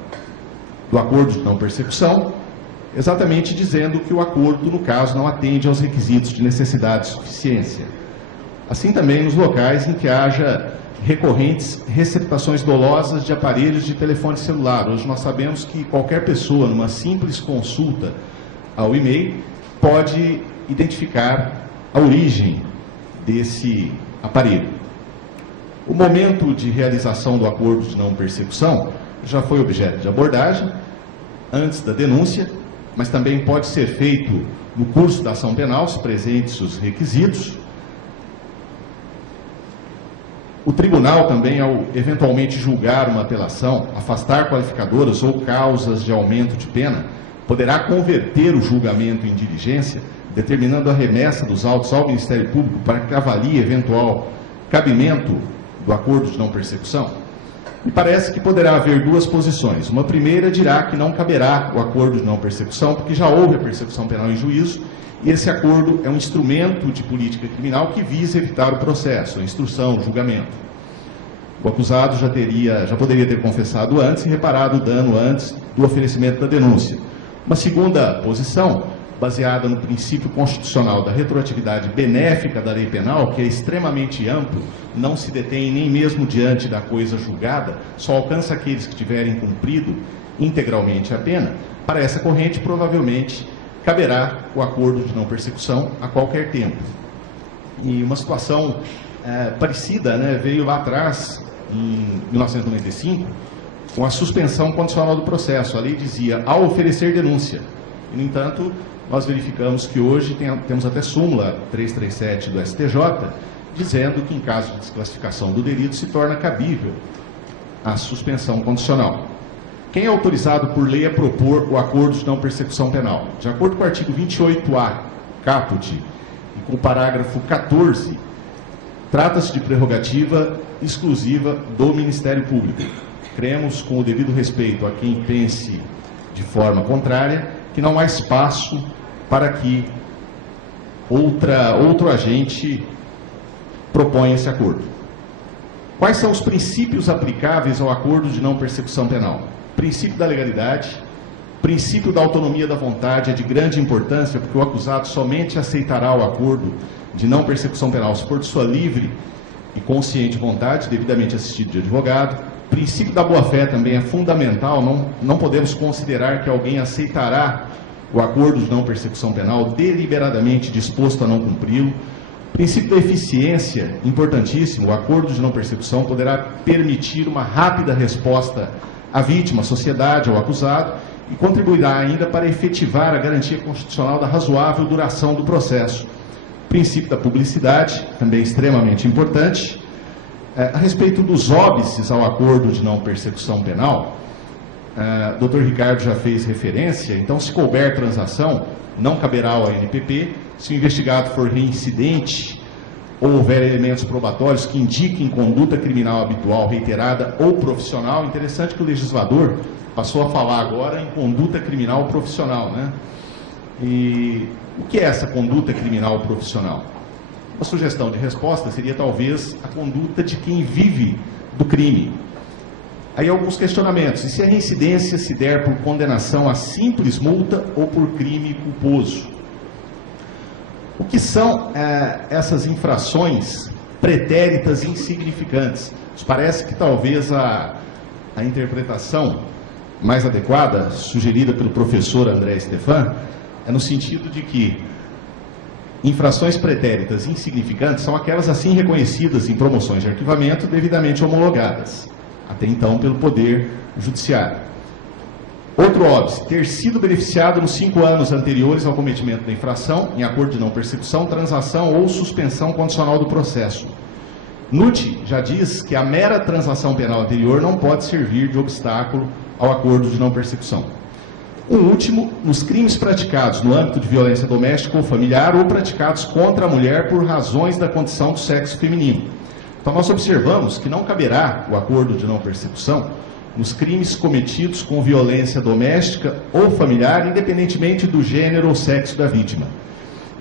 do acordo de não persecução, exatamente dizendo que o acordo, no caso, não atende aos requisitos de necessidade e suficiência. Assim também nos locais em que haja recorrentes receptações dolosas de aparelhos de telefone celular. Hoje nós sabemos que qualquer pessoa, numa simples consulta ao e-mail, pode identificar a origem desse aparelho. O momento de realização do acordo de não persecução já foi objeto de abordagem antes da denúncia, mas também pode ser feito no curso da ação penal, se presentes os requisitos. O tribunal também, ao eventualmente julgar uma apelação, afastar qualificadoras ou causas de aumento de pena, poderá converter o julgamento em diligência, determinando a remessa dos autos ao Ministério Público para que avalie eventual cabimento do acordo de não persecução. Me parece que poderá haver duas posições. Uma primeira dirá que não caberá o acordo de não persecução, porque já houve a persecução penal em juízo, e esse acordo é um instrumento de política criminal que visa evitar o processo, a instrução, o julgamento. O acusado já poderia ter confessado antes e reparado o dano antes do oferecimento da denúncia. Uma segunda posição, baseada no princípio constitucional da retroatividade benéfica da lei penal, que é extremamente amplo, não se detém nem mesmo diante da coisa julgada, só alcança aqueles que tiverem cumprido integralmente a pena. Para essa corrente, provavelmente, caberá o acordo de não persecução a qualquer tempo. E uma situação parecida, né, veio lá atrás, em 1995, com a suspensão condicional do processo. A lei dizia, ao oferecer denúncia. E, no entanto, nós verificamos que hoje temos até súmula 337 do STJ, dizendo que em caso de desclassificação do delito se torna cabível a suspensão condicional. Quem é autorizado por lei a propor o acordo de não persecução penal? De acordo com o artigo 28A, caput, e com o parágrafo 14, trata-se de prerrogativa exclusiva do Ministério Público. Cremos, com o devido respeito a quem pense de forma contrária, que não há espaço para que outro agente proponha esse acordo. Quais são os princípios aplicáveis ao acordo de não persecução penal? Princípio da legalidade, princípio da autonomia da vontade é de grande importância, porque o acusado somente aceitará o acordo de não persecução penal se for de sua livre e consciente vontade, devidamente assistido de advogado. O princípio da boa-fé também é fundamental, não podemos considerar que alguém aceitará o acordo de não persecução penal deliberadamente disposto a não cumpri-lo. O princípio da eficiência, importantíssimo, o acordo de não persecução poderá permitir uma rápida resposta à vítima, à sociedade, ao acusado, e contribuirá ainda para efetivar a garantia constitucional da razoável duração do processo. O princípio da publicidade, também extremamente importante. A respeito dos óbices ao acordo de não persecução penal, o Dr. Ricardo já fez referência, então, se couber transação, não caberá ao ANPP. Se o investigado for reincidente ou houver elementos probatórios que indiquem conduta criminal habitual, reiterada ou profissional, interessante que o legislador passou a falar agora em conduta criminal profissional, né? E o que é essa conduta criminal profissional? Uma sugestão de resposta seria talvez a conduta de quem vive do crime. Aí alguns questionamentos. E se a reincidência se der por condenação a simples multa ou por crime culposo? O que são essas infrações pretéritas insignificantes? Nos parece que talvez a interpretação mais adequada, sugerida pelo professor André Stefan, é no sentido de que infrações pretéritas insignificantes são aquelas assim reconhecidas em promoções de arquivamento devidamente homologadas, até então pelo Poder Judiciário. Outro óbice, ter sido beneficiado nos 5 anos anteriores ao cometimento da infração, em acordo de não persecução, transação ou suspensão condicional do processo. NUT já diz que a mera transação penal anterior não pode servir de obstáculo ao acordo de não persecução. O último, nos crimes praticados no âmbito de violência doméstica ou familiar ou praticados contra a mulher por razões da condição do sexo feminino. Então nós observamos que não caberá o acordo de não persecução nos crimes cometidos com violência doméstica ou familiar, independentemente do gênero ou sexo da vítima.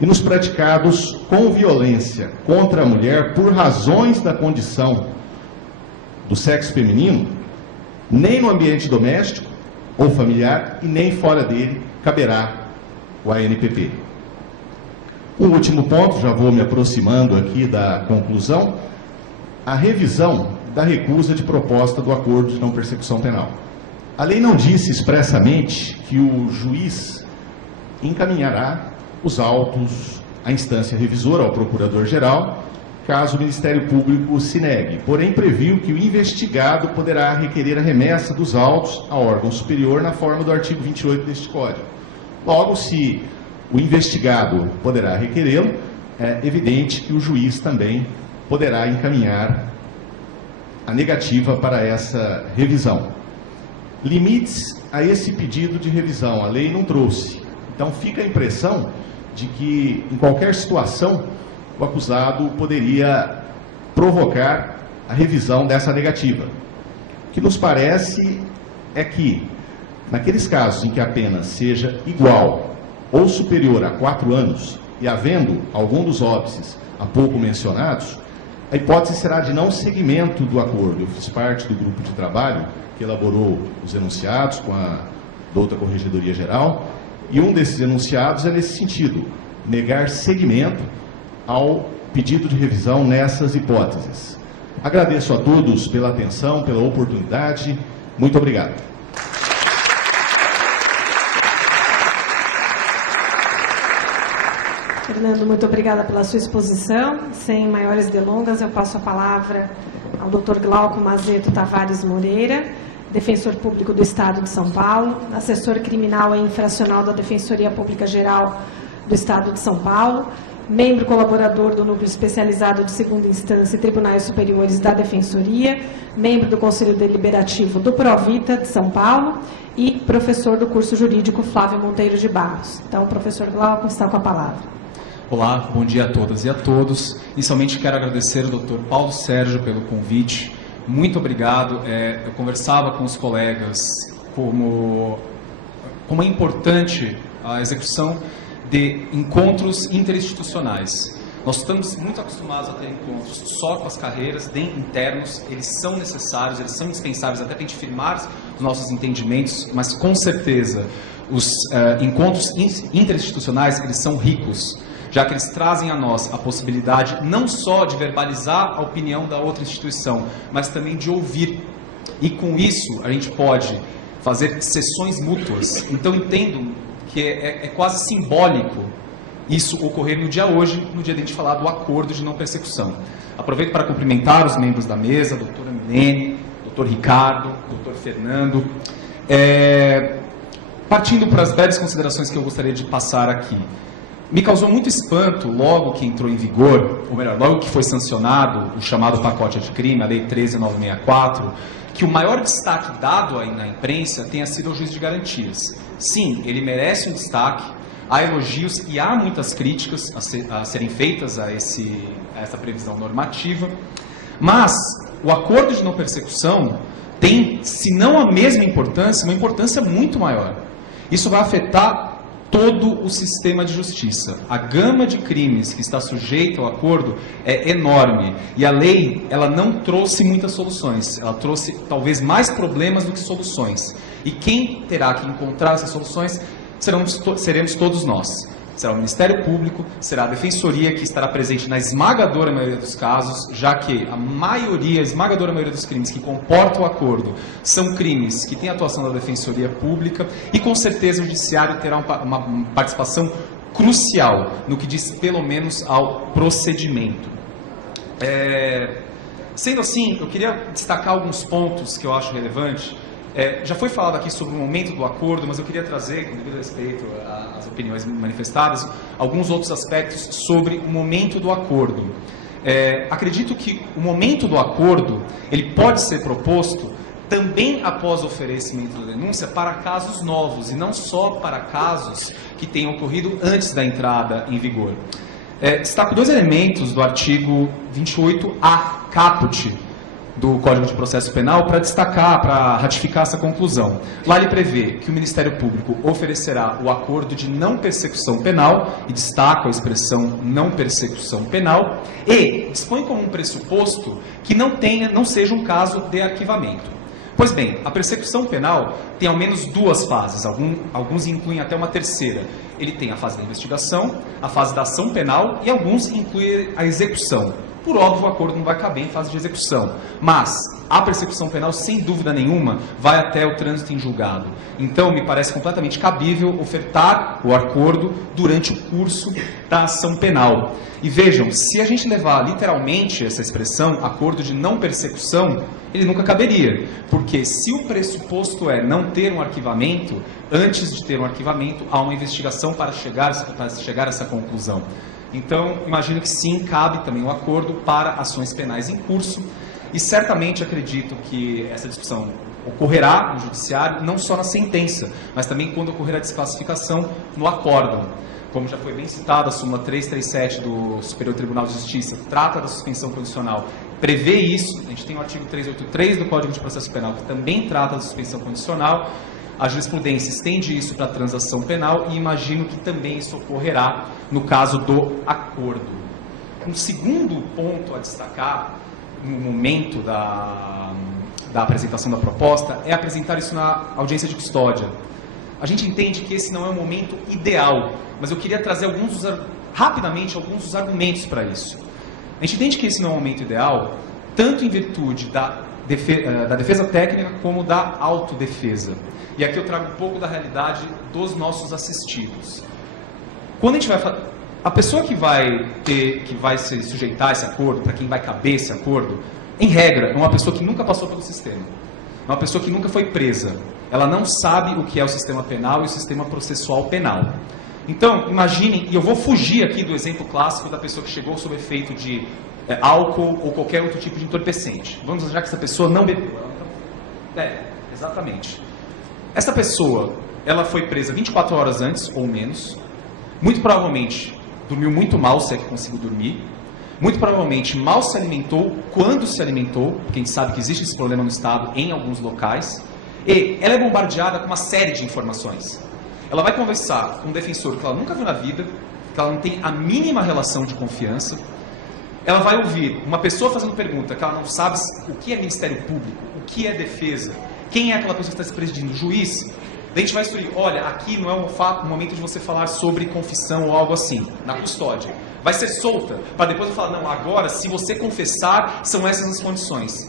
E nos praticados com violência contra a mulher por razões da condição do sexo feminino, nem no ambiente doméstico ou familiar e nem fora dele caberá o ANPP. Um último ponto, já vou me aproximando aqui da conclusão, a revisão da recusa de proposta do acordo de não persecução penal. A lei não disse expressamente que o juiz encaminhará os autos à instância revisora, ao procurador-geral, caso o Ministério Público se negue. Porém, previu que o investigado poderá requerer a remessa dos autos a órgão superior na forma do artigo 28 deste Código. Logo, se o investigado poderá requerê-lo, é evidente que o juiz também poderá encaminhar a negativa para essa revisão. Limites a esse pedido de revisão, a lei não trouxe. Então fica a impressão de que, em qualquer situação, o acusado poderia provocar a revisão dessa negativa. O que nos parece é que, naqueles casos em que a pena seja igual ou superior a 4 anos, e havendo algum dos óbices há pouco mencionados, a hipótese será de não seguimento do acordo. Eu fiz parte do grupo de trabalho que elaborou os enunciados com a douta Corregedoria Geral, e um desses enunciados é nesse sentido, negar seguimento ao pedido de revisão nessas hipóteses. Agradeço a todos pela atenção, pela oportunidade. Muito obrigado. Fernando, muito obrigada pela sua exposição. Sem maiores delongas, eu passo a palavra ao Dr. Glauco Mazeto Tavares Moreira, defensor público do Estado de São Paulo, assessor criminal e infracional da Defensoria Pública Geral do Estado de São Paulo, membro colaborador do Núcleo Especializado de Segunda Instância e Tribunais Superiores da Defensoria, membro do Conselho Deliberativo do Provita de São Paulo e professor do curso jurídico Flávio Monteiro de Barros. Então, o professor Glauco está com a palavra. Olá, bom dia a todas e a todos. Inicialmente quero agradecer ao Dr. Paulo Sérgio pelo convite. Muito obrigado. Eu conversava com os colegas como é importante a execução de encontros interinstitucionais. Nós estamos muito acostumados a ter encontros só com as carreiras internos, eles são necessários, eles são indispensáveis até para a gente firmar os nossos entendimentos, mas com certeza os encontros interinstitucionais, eles são ricos, já que eles trazem a nós a possibilidade não só de verbalizar a opinião da outra instituição, mas também de ouvir. E com isso, a gente pode fazer sessões mútuas. Então, entendo que é quase simbólico isso ocorrer no dia hoje, no dia de a gente falar do acordo de não persecução. Aproveito para cumprimentar os membros da mesa, a doutora Milene, doutor Ricardo, doutor Fernando. Partindo para as breves considerações que eu gostaria de passar aqui. Me causou muito espanto, logo que entrou em vigor, ou melhor, logo que foi sancionado o chamado pacote anticrime, a Lei 13.964, que o maior destaque dado aí na imprensa tenha sido ao juiz de garantias. Sim, ele merece um destaque, há elogios e há muitas críticas a serem feitas a essa previsão normativa, mas o acordo de não persecução tem, se não a mesma importância, uma importância muito maior. Isso vai afetar todo o sistema de justiça. A gama de crimes que está sujeita ao acordo é enorme. E a lei, ela não trouxe muitas soluções. Ela trouxe talvez mais problemas do que soluções. E quem terá que encontrar essas soluções seremos todos nós. Será o Ministério Público, será a Defensoria, que estará presente na esmagadora maioria dos casos, já que a esmagadora maioria dos crimes que comportam o acordo são crimes que têm atuação da Defensoria Pública, e com certeza o Judiciário terá uma participação crucial no que diz pelo menos ao procedimento. Sendo assim, eu queria destacar alguns pontos que eu acho relevantes. Já foi falado aqui sobre o momento do acordo, mas eu queria trazer, com devido respeito às opiniões manifestadas, alguns outros aspectos sobre o momento do acordo. Acredito que o momento do acordo ele pode ser proposto também após o oferecimento da denúncia para casos novos, e não só para casos que tenham ocorrido antes da entrada em vigor. Destaco dois elementos do artigo 28A, caput, do Código de Processo Penal para destacar, para ratificar essa conclusão. Lá ele prevê que o Ministério Público oferecerá o acordo de não persecução penal, e destaca a expressão não persecução penal, e dispõe como um pressuposto que não seja um caso de arquivamento. Pois bem, a persecução penal tem ao menos duas fases, alguns incluem até uma terceira. Ele tem a fase da investigação, a fase da ação penal, e alguns incluem a execução. Por óbvio, o acordo não vai caber em fase de execução, mas a persecução penal, sem dúvida nenhuma, vai até o trânsito em julgado. Então, me parece completamente cabível ofertar o acordo durante o curso da ação penal. E vejam, se a gente levar literalmente essa expressão, acordo de não persecução, ele nunca caberia, porque se o pressuposto é não ter um arquivamento, antes de ter um arquivamento, há uma investigação para chegar a essa conclusão. Então, imagino que sim, cabe também um acordo para ações penais em curso, e certamente acredito que essa discussão ocorrerá no Judiciário, não só na sentença, mas também quando ocorrer a desclassificação no acórdão. Como já foi bem citado, a súmula 337 do Superior Tribunal de Justiça trata da suspensão condicional, prevê isso. A gente tem o artigo 383 do Código de Processo Penal, que também trata da suspensão condicional. A jurisprudência estende isso para a transação penal, e imagino que também isso ocorrerá no caso do acordo. Um segundo ponto a destacar no momento da apresentação da proposta é apresentar isso na audiência de custódia. A gente entende que esse não é um momento ideal, mas eu queria trazer rapidamente alguns dos argumentos para isso. A gente entende que esse não é um momento ideal, tanto em virtude da defesa técnica como da autodefesa. E aqui eu trago um pouco da realidade dos nossos assistidos. Quando a gente vai a pessoa que vai se sujeitar a esse acordo, para quem vai caber esse acordo, em regra, é uma pessoa que nunca passou pelo sistema. É uma pessoa que nunca foi presa. Ela não sabe o que é o sistema penal e o sistema processual penal. Então, imaginem, e eu vou fugir aqui do exemplo clássico da pessoa que chegou sob efeito de álcool ou qualquer outro tipo de entorpecente. Vamos achar que essa pessoa não bebeu. Exatamente. Essa pessoa, ela foi presa 24 horas antes ou menos, muito provavelmente dormiu muito mal, se é que conseguiu dormir, muito provavelmente mal se alimentou quando se alimentou, porque a gente sabe que existe esse problema no Estado em alguns locais, e ela é bombardeada com uma série de informações. Ela vai conversar com um defensor que ela nunca viu na vida, que ela não tem a mínima relação de confiança. Ela vai ouvir uma pessoa fazendo pergunta que ela não sabe o que é Ministério Público, o que é defesa, quem é aquela pessoa que está se presidindo, o juiz. Daí a gente vai instruir, olha, aqui não é um momento de você falar sobre confissão ou algo assim, na custódia. Vai ser solta, para depois eu falar, não, agora, se você confessar, são essas as condições.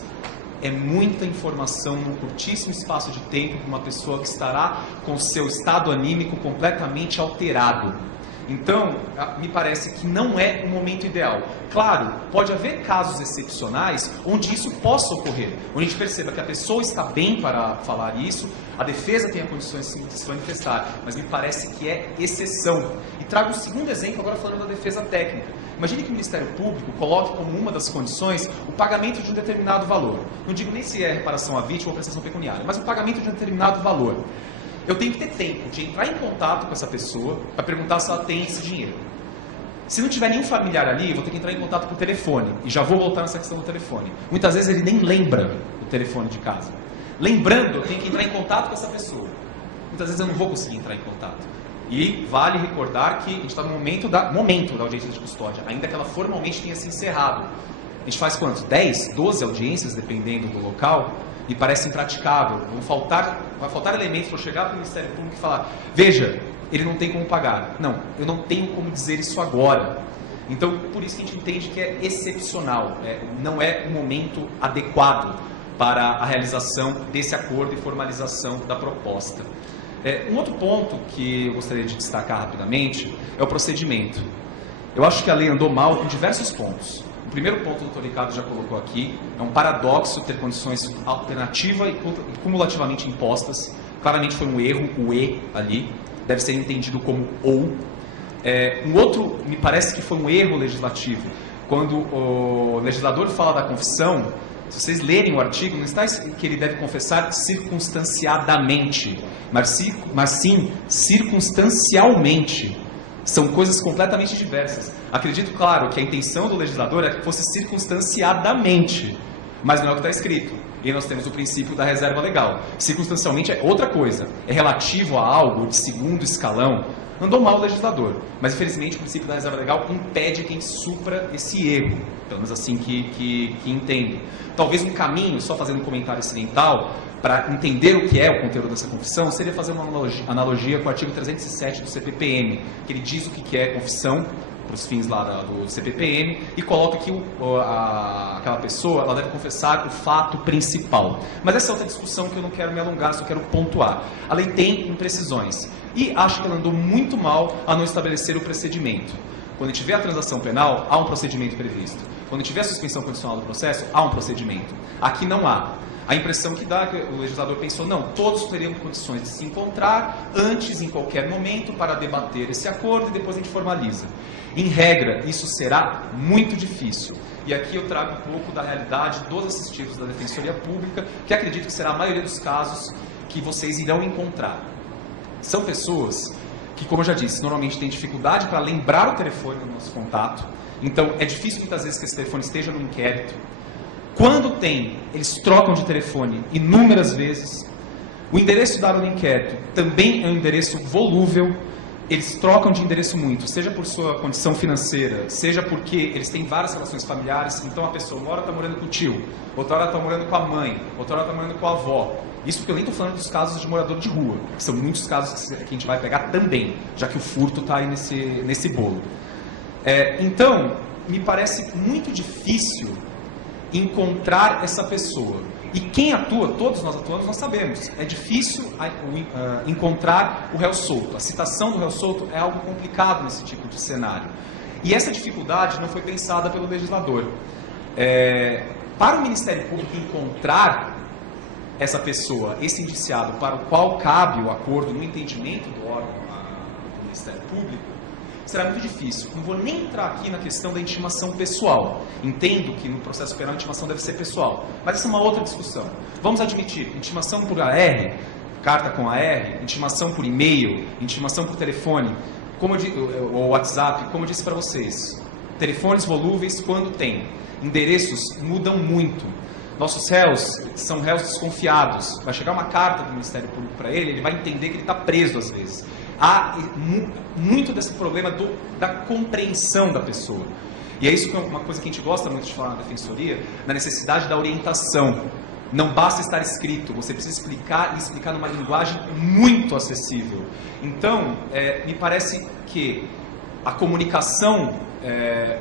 é muita informação num curtíssimo espaço de tempo para uma pessoa que estará com seu estado anímico completamente alterado. Então, me parece que não é o momento ideal. Claro, pode haver casos excepcionais onde isso possa ocorrer, onde a gente perceba que a pessoa está bem para falar isso, a defesa tenha condições de se manifestar, mas me parece que é exceção. E trago um segundo exemplo agora falando da defesa técnica. Imagine que o Ministério Público coloque como uma das condições o pagamento de um determinado valor. Não digo nem se é reparação à vítima ou prestação pecuniária, mas o pagamento de um determinado valor. Eu tenho que ter tempo de entrar em contato com essa pessoa para perguntar se ela tem esse dinheiro. Se não tiver nenhum familiar ali, eu vou ter que entrar em contato por telefone. E já vou voltar nessa questão do telefone. Muitas vezes ele nem lembra o telefone de casa. Lembrando, eu tenho que entrar em contato com essa pessoa. Muitas vezes eu não vou conseguir entrar em contato. E vale recordar que a gente está no momento da audiência de custódia, ainda que ela formalmente tenha se encerrado. A gente faz quantos? 10, 12 audiências, dependendo do local, e parece impraticável. Vai faltar elementos para eu chegar para o Ministério Público e falar: veja, ele não tem como pagar. Não, eu não tenho como dizer isso agora. Então, por isso que a gente entende que é excepcional, não é o momento adequado para a realização desse acordo e formalização da proposta. Um outro ponto que eu gostaria de destacar rapidamente é o procedimento. Eu acho que a lei andou mal em diversos pontos. O primeiro ponto que o doutor Ricardo já colocou aqui, é um paradoxo ter condições alternativas e cumulativamente impostas. Claramente foi um erro, o E ali, deve ser entendido como ou. Um outro, me parece que foi um erro legislativo, quando o legislador fala da confissão. Se vocês lerem o artigo, não está que ele deve confessar circunstanciadamente, mas sim circunstancialmente. São coisas completamente diversas. Acredito, claro, que a intenção do legislador é que fosse circunstanciadamente, mas não é o que está escrito. E nós temos o princípio da reserva legal. Circunstancialmente é outra coisa, é relativo a algo de segundo escalão. Andou mal o legislador, mas infelizmente o princípio da reserva legal impede quem supra esse erro, pelo menos assim que entende. Talvez um caminho, só fazendo um comentário acidental, para entender o que é o conteúdo dessa confissão, seria fazer uma analogia com o artigo 307 do CPPM, que ele diz o que é confissão, para os fins lá do CPPM, e coloca que aquela pessoa ela deve confessar o fato principal. Mas essa é outra discussão que eu não quero me alongar, só quero pontuar. A lei tem imprecisões, e acho que ela andou muito mal a não estabelecer o procedimento. Quando a gente vê a transação penal, há um procedimento previsto. Quando a gente vê a suspensão condicional do processo, há um procedimento. Aqui não há. A impressão que dá é que o legislador pensou: não, todos teriam condições de se encontrar antes, em qualquer momento, para debater esse acordo e depois a gente formaliza. Em regra, isso será muito difícil. E aqui eu trago um pouco da realidade dos assistidos da Defensoria Pública, que acredito que será a maioria dos casos que vocês irão encontrar. São pessoas que, como eu já disse, normalmente têm dificuldade para lembrar o telefone do nosso contato. Então, é difícil muitas vezes que esse telefone esteja no inquérito. Quando tem, eles trocam de telefone inúmeras vezes. O endereço dado no inquérito também é um endereço volúvel. Eles trocam de endereço muito, seja por sua condição financeira, seja porque eles têm várias relações familiares. Então a pessoa, uma hora está morando com o tio, outra hora está morando com a mãe, outra hora está morando com a avó. Isso porque eu nem estou falando dos casos de morador de rua, que são muitos casos que a gente vai pegar também, já que o furto está aí nesse bolo. Então, me parece muito difícil encontrar essa pessoa. E quem atua, todos nós atuamos, nós sabemos. É difícil encontrar o réu solto. A citação do réu solto é algo complicado nesse tipo de cenário. E essa dificuldade não foi pensada pelo legislador. Para o Ministério Público encontrar essa pessoa, esse indiciado, para o qual cabe o acordo no entendimento do órgão do Ministério Público, será muito difícil. Não vou nem entrar aqui na questão da intimação pessoal. Entendo que no processo penal a intimação deve ser pessoal, mas essa é uma outra discussão. Vamos admitir, intimação por AR, carta com AR, intimação por e-mail, intimação por telefone, ou WhatsApp, como eu disse para vocês, telefones volúveis quando tem. Endereços mudam muito. Nossos réus são réus desconfiados. Vai chegar uma carta do Ministério Público para ele vai entender que ele está preso às vezes. Há muito desse problema da compreensão da pessoa. E é isso que é uma coisa que a gente gosta muito de falar na Defensoria, na necessidade da orientação. Não basta estar escrito, você precisa explicar e explicar numa linguagem muito acessível. Então, me parece que a comunicação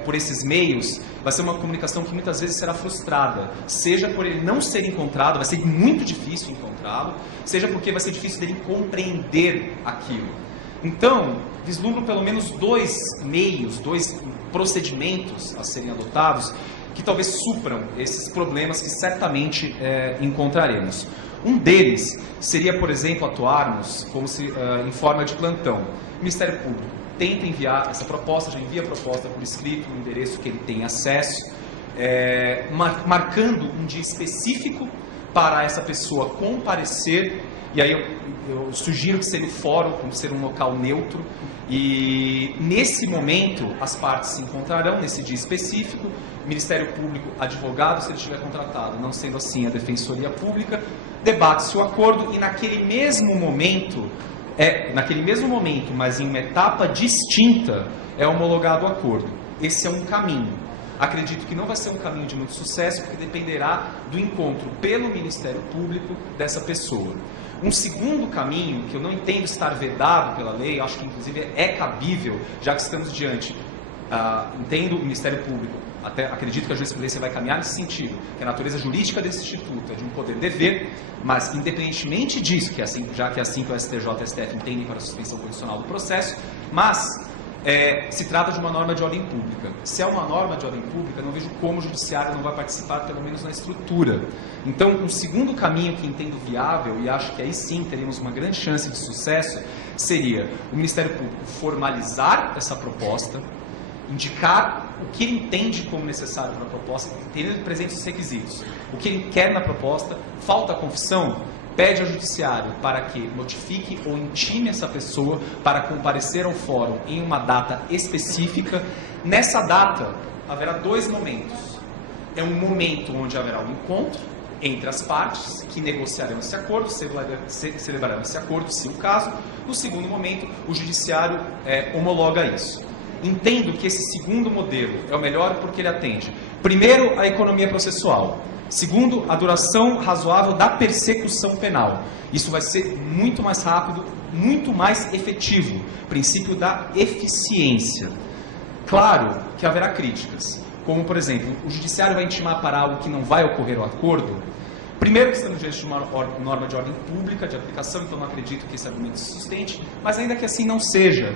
por esses meios vai ser uma comunicação que muitas vezes será frustrada, seja por ele não ser encontrado, vai ser muito difícil encontrá-lo, seja porque vai ser difícil dele compreender aquilo. Então, vislumbro pelo menos 2 meios, 2 procedimentos a serem adotados que talvez supram esses problemas que certamente encontraremos. Um deles seria, por exemplo, atuarmos como se, em forma de plantão. O Ministério Público tenta enviar essa proposta, já envia a proposta por escrito, no endereço que ele tem acesso, marcando um dia específico para essa pessoa comparecer, e aí eu sugiro que seja o fórum, como ser um local neutro, e nesse momento as partes se encontrarão, nesse dia específico, Ministério Público, advogado, se ele estiver contratado, não sendo assim a Defensoria Pública, debate-se o acordo e naquele mesmo momento, mas em uma etapa distinta, é homologado o acordo. Esse é um caminho. Acredito que não vai ser um caminho de muito sucesso, porque dependerá do encontro pelo Ministério Público dessa pessoa. Um segundo caminho, que eu não entendo estar vedado pela lei, acho que inclusive é cabível, já que estamos diante, entendo o Ministério Público, até acredito que a jurisprudência vai caminhar nesse sentido, que a natureza jurídica desse instituto é de um poder-dever, mas independentemente disso, que é assim, já que é assim que o STJ e o STF entendem para a suspensão condicional do processo, mas se trata de uma norma de ordem pública. Se é uma norma de ordem pública, não vejo como o judiciário não vai participar, pelo menos na estrutura. Então, um segundo caminho que entendo viável, e acho que aí sim teríamos uma grande chance de sucesso, seria o Ministério Público formalizar essa proposta, indicar o que ele entende como necessário para a proposta, tendo presentes os requisitos, o que ele quer na proposta, falta a confissão, pede ao judiciário para que notifique ou intime essa pessoa para comparecer ao fórum em uma data específica. Nessa data, haverá 2 momentos. É um momento onde haverá um encontro entre as partes, que negociarão esse acordo, celebrarão esse acordo, se o caso. No segundo momento, o judiciário homologa isso. Entendo que esse segundo modelo é o melhor porque ele atende, primeiro, a economia processual. Segundo, a duração razoável da persecução penal. Isso vai ser muito mais rápido, muito mais efetivo. Princípio da eficiência. Claro que haverá críticas, como, por exemplo, o judiciário vai intimar para algo que não vai ocorrer o acordo. Primeiro que estamos diante de uma norma de ordem pública, de aplicação, então não acredito que esse argumento se sustente, mas ainda que assim não seja,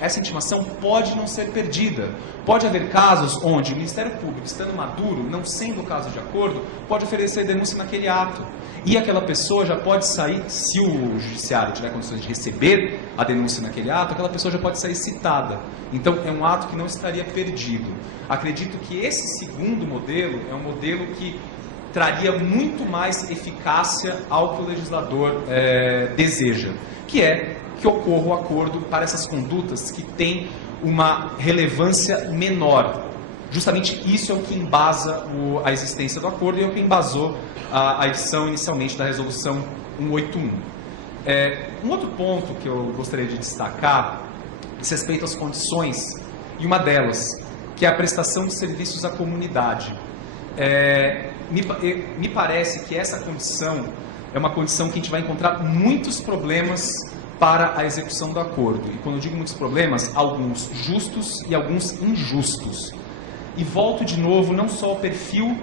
essa intimação pode não ser perdida. Pode haver casos onde o Ministério Público, estando maduro, não sendo o caso de acordo, pode oferecer denúncia naquele ato. E aquela pessoa já pode sair, se o judiciário tiver condições de receber a denúncia naquele ato, aquela pessoa já pode sair citada. Então é um ato que não estaria perdido. Acredito que esse segundo modelo é um modelo que traria muito mais eficácia ao que o legislador deseja, que é que ocorra o acordo para essas condutas que têm uma relevância menor. Justamente isso é o que embasa a existência do acordo e é o que embasou a edição inicialmente da resolução 181. Um outro ponto que eu gostaria de destacar diz respeito às condições, e uma delas, que é a prestação de serviços à comunidade. Me parece que essa condição é uma condição que a gente vai encontrar muitos problemas para a execução do acordo. E quando eu digo muitos problemas, alguns justos e alguns injustos. E volto de novo não só ao perfil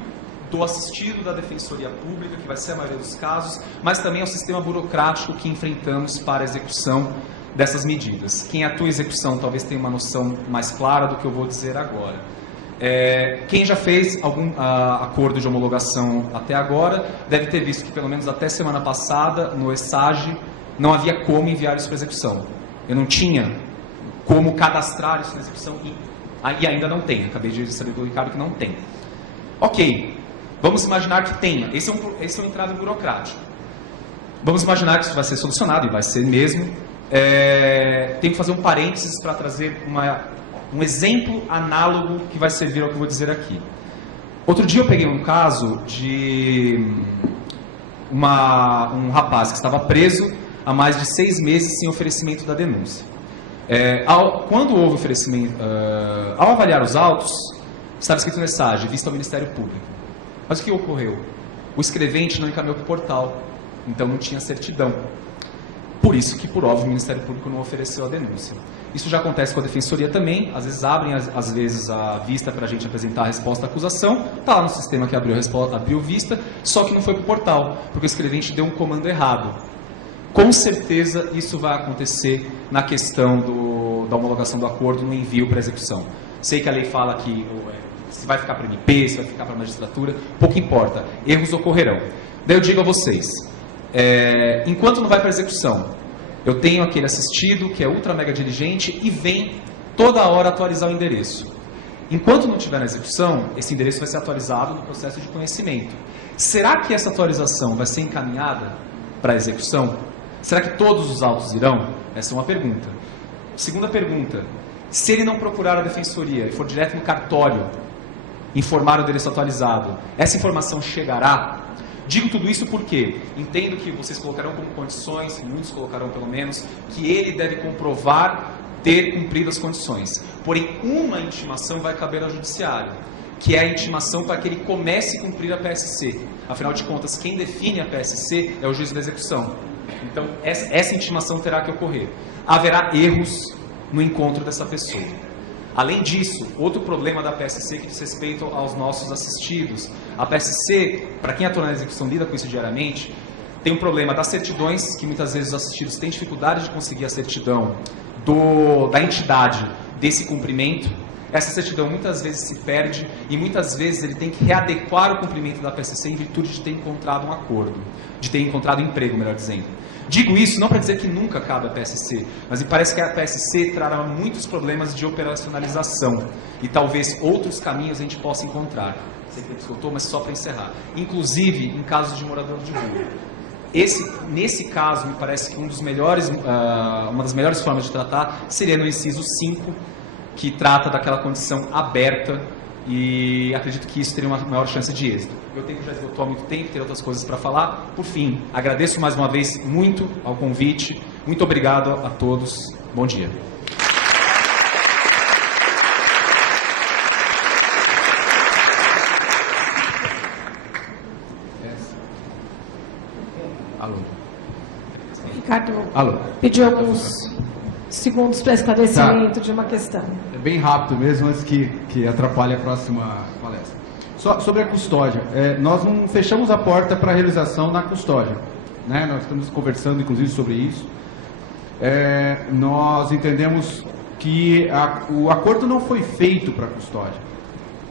do assistido da Defensoria Pública, que vai ser a maioria dos casos, mas também ao sistema burocrático que enfrentamos para a execução dessas medidas. Quem atua em execução talvez tenha uma noção mais clara do que eu vou dizer agora. Quem já fez algum acordo de homologação até agora deve ter visto que pelo menos até semana passada no ESAGE não havia como enviar isso para execução. Eu não tinha como cadastrar isso na execução e ainda não tem. Acabei de saber do Ricardo que não tem. Ok, vamos imaginar que tenha. Esse é um entrave burocrático. Vamos imaginar que isso vai ser solucionado, e vai ser mesmo. Tenho que fazer um parênteses para trazer um exemplo análogo que vai servir ao que eu vou dizer aqui. Outro dia eu peguei um caso de um rapaz que estava preso há mais de 6 meses sem oferecimento da denúncia. Quando houve oferecimento, ao avaliar os autos, estava escrito no ESAGE, vista ao Ministério Público. Mas o que ocorreu? O escrevente não encaminhou para o portal, então não tinha certidão. Por isso que, por óbvio, o Ministério Público não ofereceu a denúncia. Isso já acontece com a Defensoria também, às vezes abrem às vezes a vista para a gente apresentar a resposta à acusação, está lá no sistema que abriu vista, só que não foi para o portal, porque o escrevente deu um comando errado. Com certeza isso vai acontecer na questão da homologação do acordo no envio para execução. Sei que a lei fala que se vai ficar para o MP, se vai ficar para a magistratura, pouco importa, erros ocorrerão. Daí eu digo a vocês, enquanto não vai para a execução, eu tenho aquele assistido que é ultra mega diligente e vem toda hora atualizar o endereço. Enquanto não estiver na execução, esse endereço vai ser atualizado no processo de conhecimento. Será que essa atualização vai ser encaminhada para a execução? Será que todos os autos irão? Essa é uma pergunta. Segunda pergunta, se ele não procurar a defensoria e for direto no cartório informar o endereço atualizado, essa informação chegará? Digo tudo isso porque entendo que vocês colocarão como condições, muitos colocarão pelo menos, que ele deve comprovar ter cumprido as condições. Porém, uma intimação vai caber ao judiciário, que é a intimação para que ele comece a cumprir a PSC. Afinal de contas, quem define a PSC é o juiz da execução. Então, essa intimação terá que ocorrer. Haverá erros no encontro dessa pessoa. Além disso, outro problema da PSC que diz respeito aos nossos assistidos. A PSC, para quem atua na execução, lida com isso diariamente, tem um problema das certidões, que muitas vezes os assistidos têm dificuldade de conseguir a certidão da entidade desse cumprimento. Essa certidão muitas vezes se perde e muitas vezes ele tem que readequar o cumprimento da PSC em virtude de ter encontrado um acordo, de ter encontrado emprego, melhor dizendo. Digo isso não para dizer que nunca cabe a PSC, mas me parece que a PSC trará muitos problemas de operacionalização e talvez outros caminhos a gente possa encontrar. Sei que escutou, mas só para encerrar. Inclusive em casos de morador de rua. Nesse caso, me parece que uma das melhores formas de tratar seria no inciso 5, que trata daquela condição aberta, e acredito que isso teria uma maior chance de êxito. Meu tempo já esgotou há muito tempo, ter outras coisas para falar. Por fim, agradeço mais uma vez muito ao convite, muito obrigado a todos, bom dia. Alô. Ricardo Alô. pediu alguns segundos para esclarecimento de uma questão. É bem rápido mesmo, antes que atrapalhe a próxima palestra. Só sobre a custódia. Nós não fechamos a porta para a realização na custódia, né? Nós estamos conversando, inclusive, sobre isso. Nós entendemos que o acordo não foi feito para a custódia,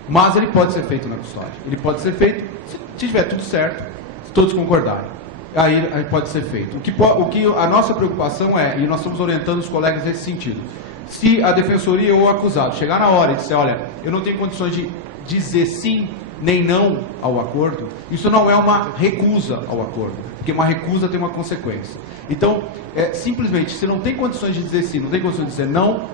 mas ele pode ser feito na custódia. Ele pode ser feito se tiver tudo certo, se todos concordarem. Aí pode ser feito. O que a nossa preocupação e nós estamos orientando os colegas nesse sentido, se a defensoria ou o acusado chegar na hora e disser, olha, eu não tenho condições de dizer sim nem não ao acordo, isso não é uma recusa ao acordo, porque uma recusa tem uma consequência. Então, simplesmente, se não tem condições de dizer sim, não tem condições de dizer não,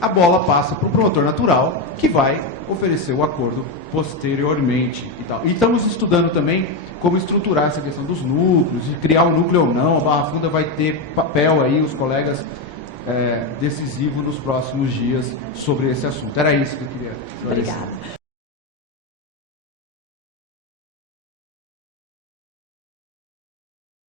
a bola passa para o promotor natural, que vai oferecer o acordo posteriormente e tal. E estamos estudando também como estruturar essa questão dos núcleos, de criar um núcleo ou não. A Barra Funda vai ter papel aí, os colegas, decisivo nos próximos dias sobre esse assunto. Era isso que eu queria esclarecer. Obrigada.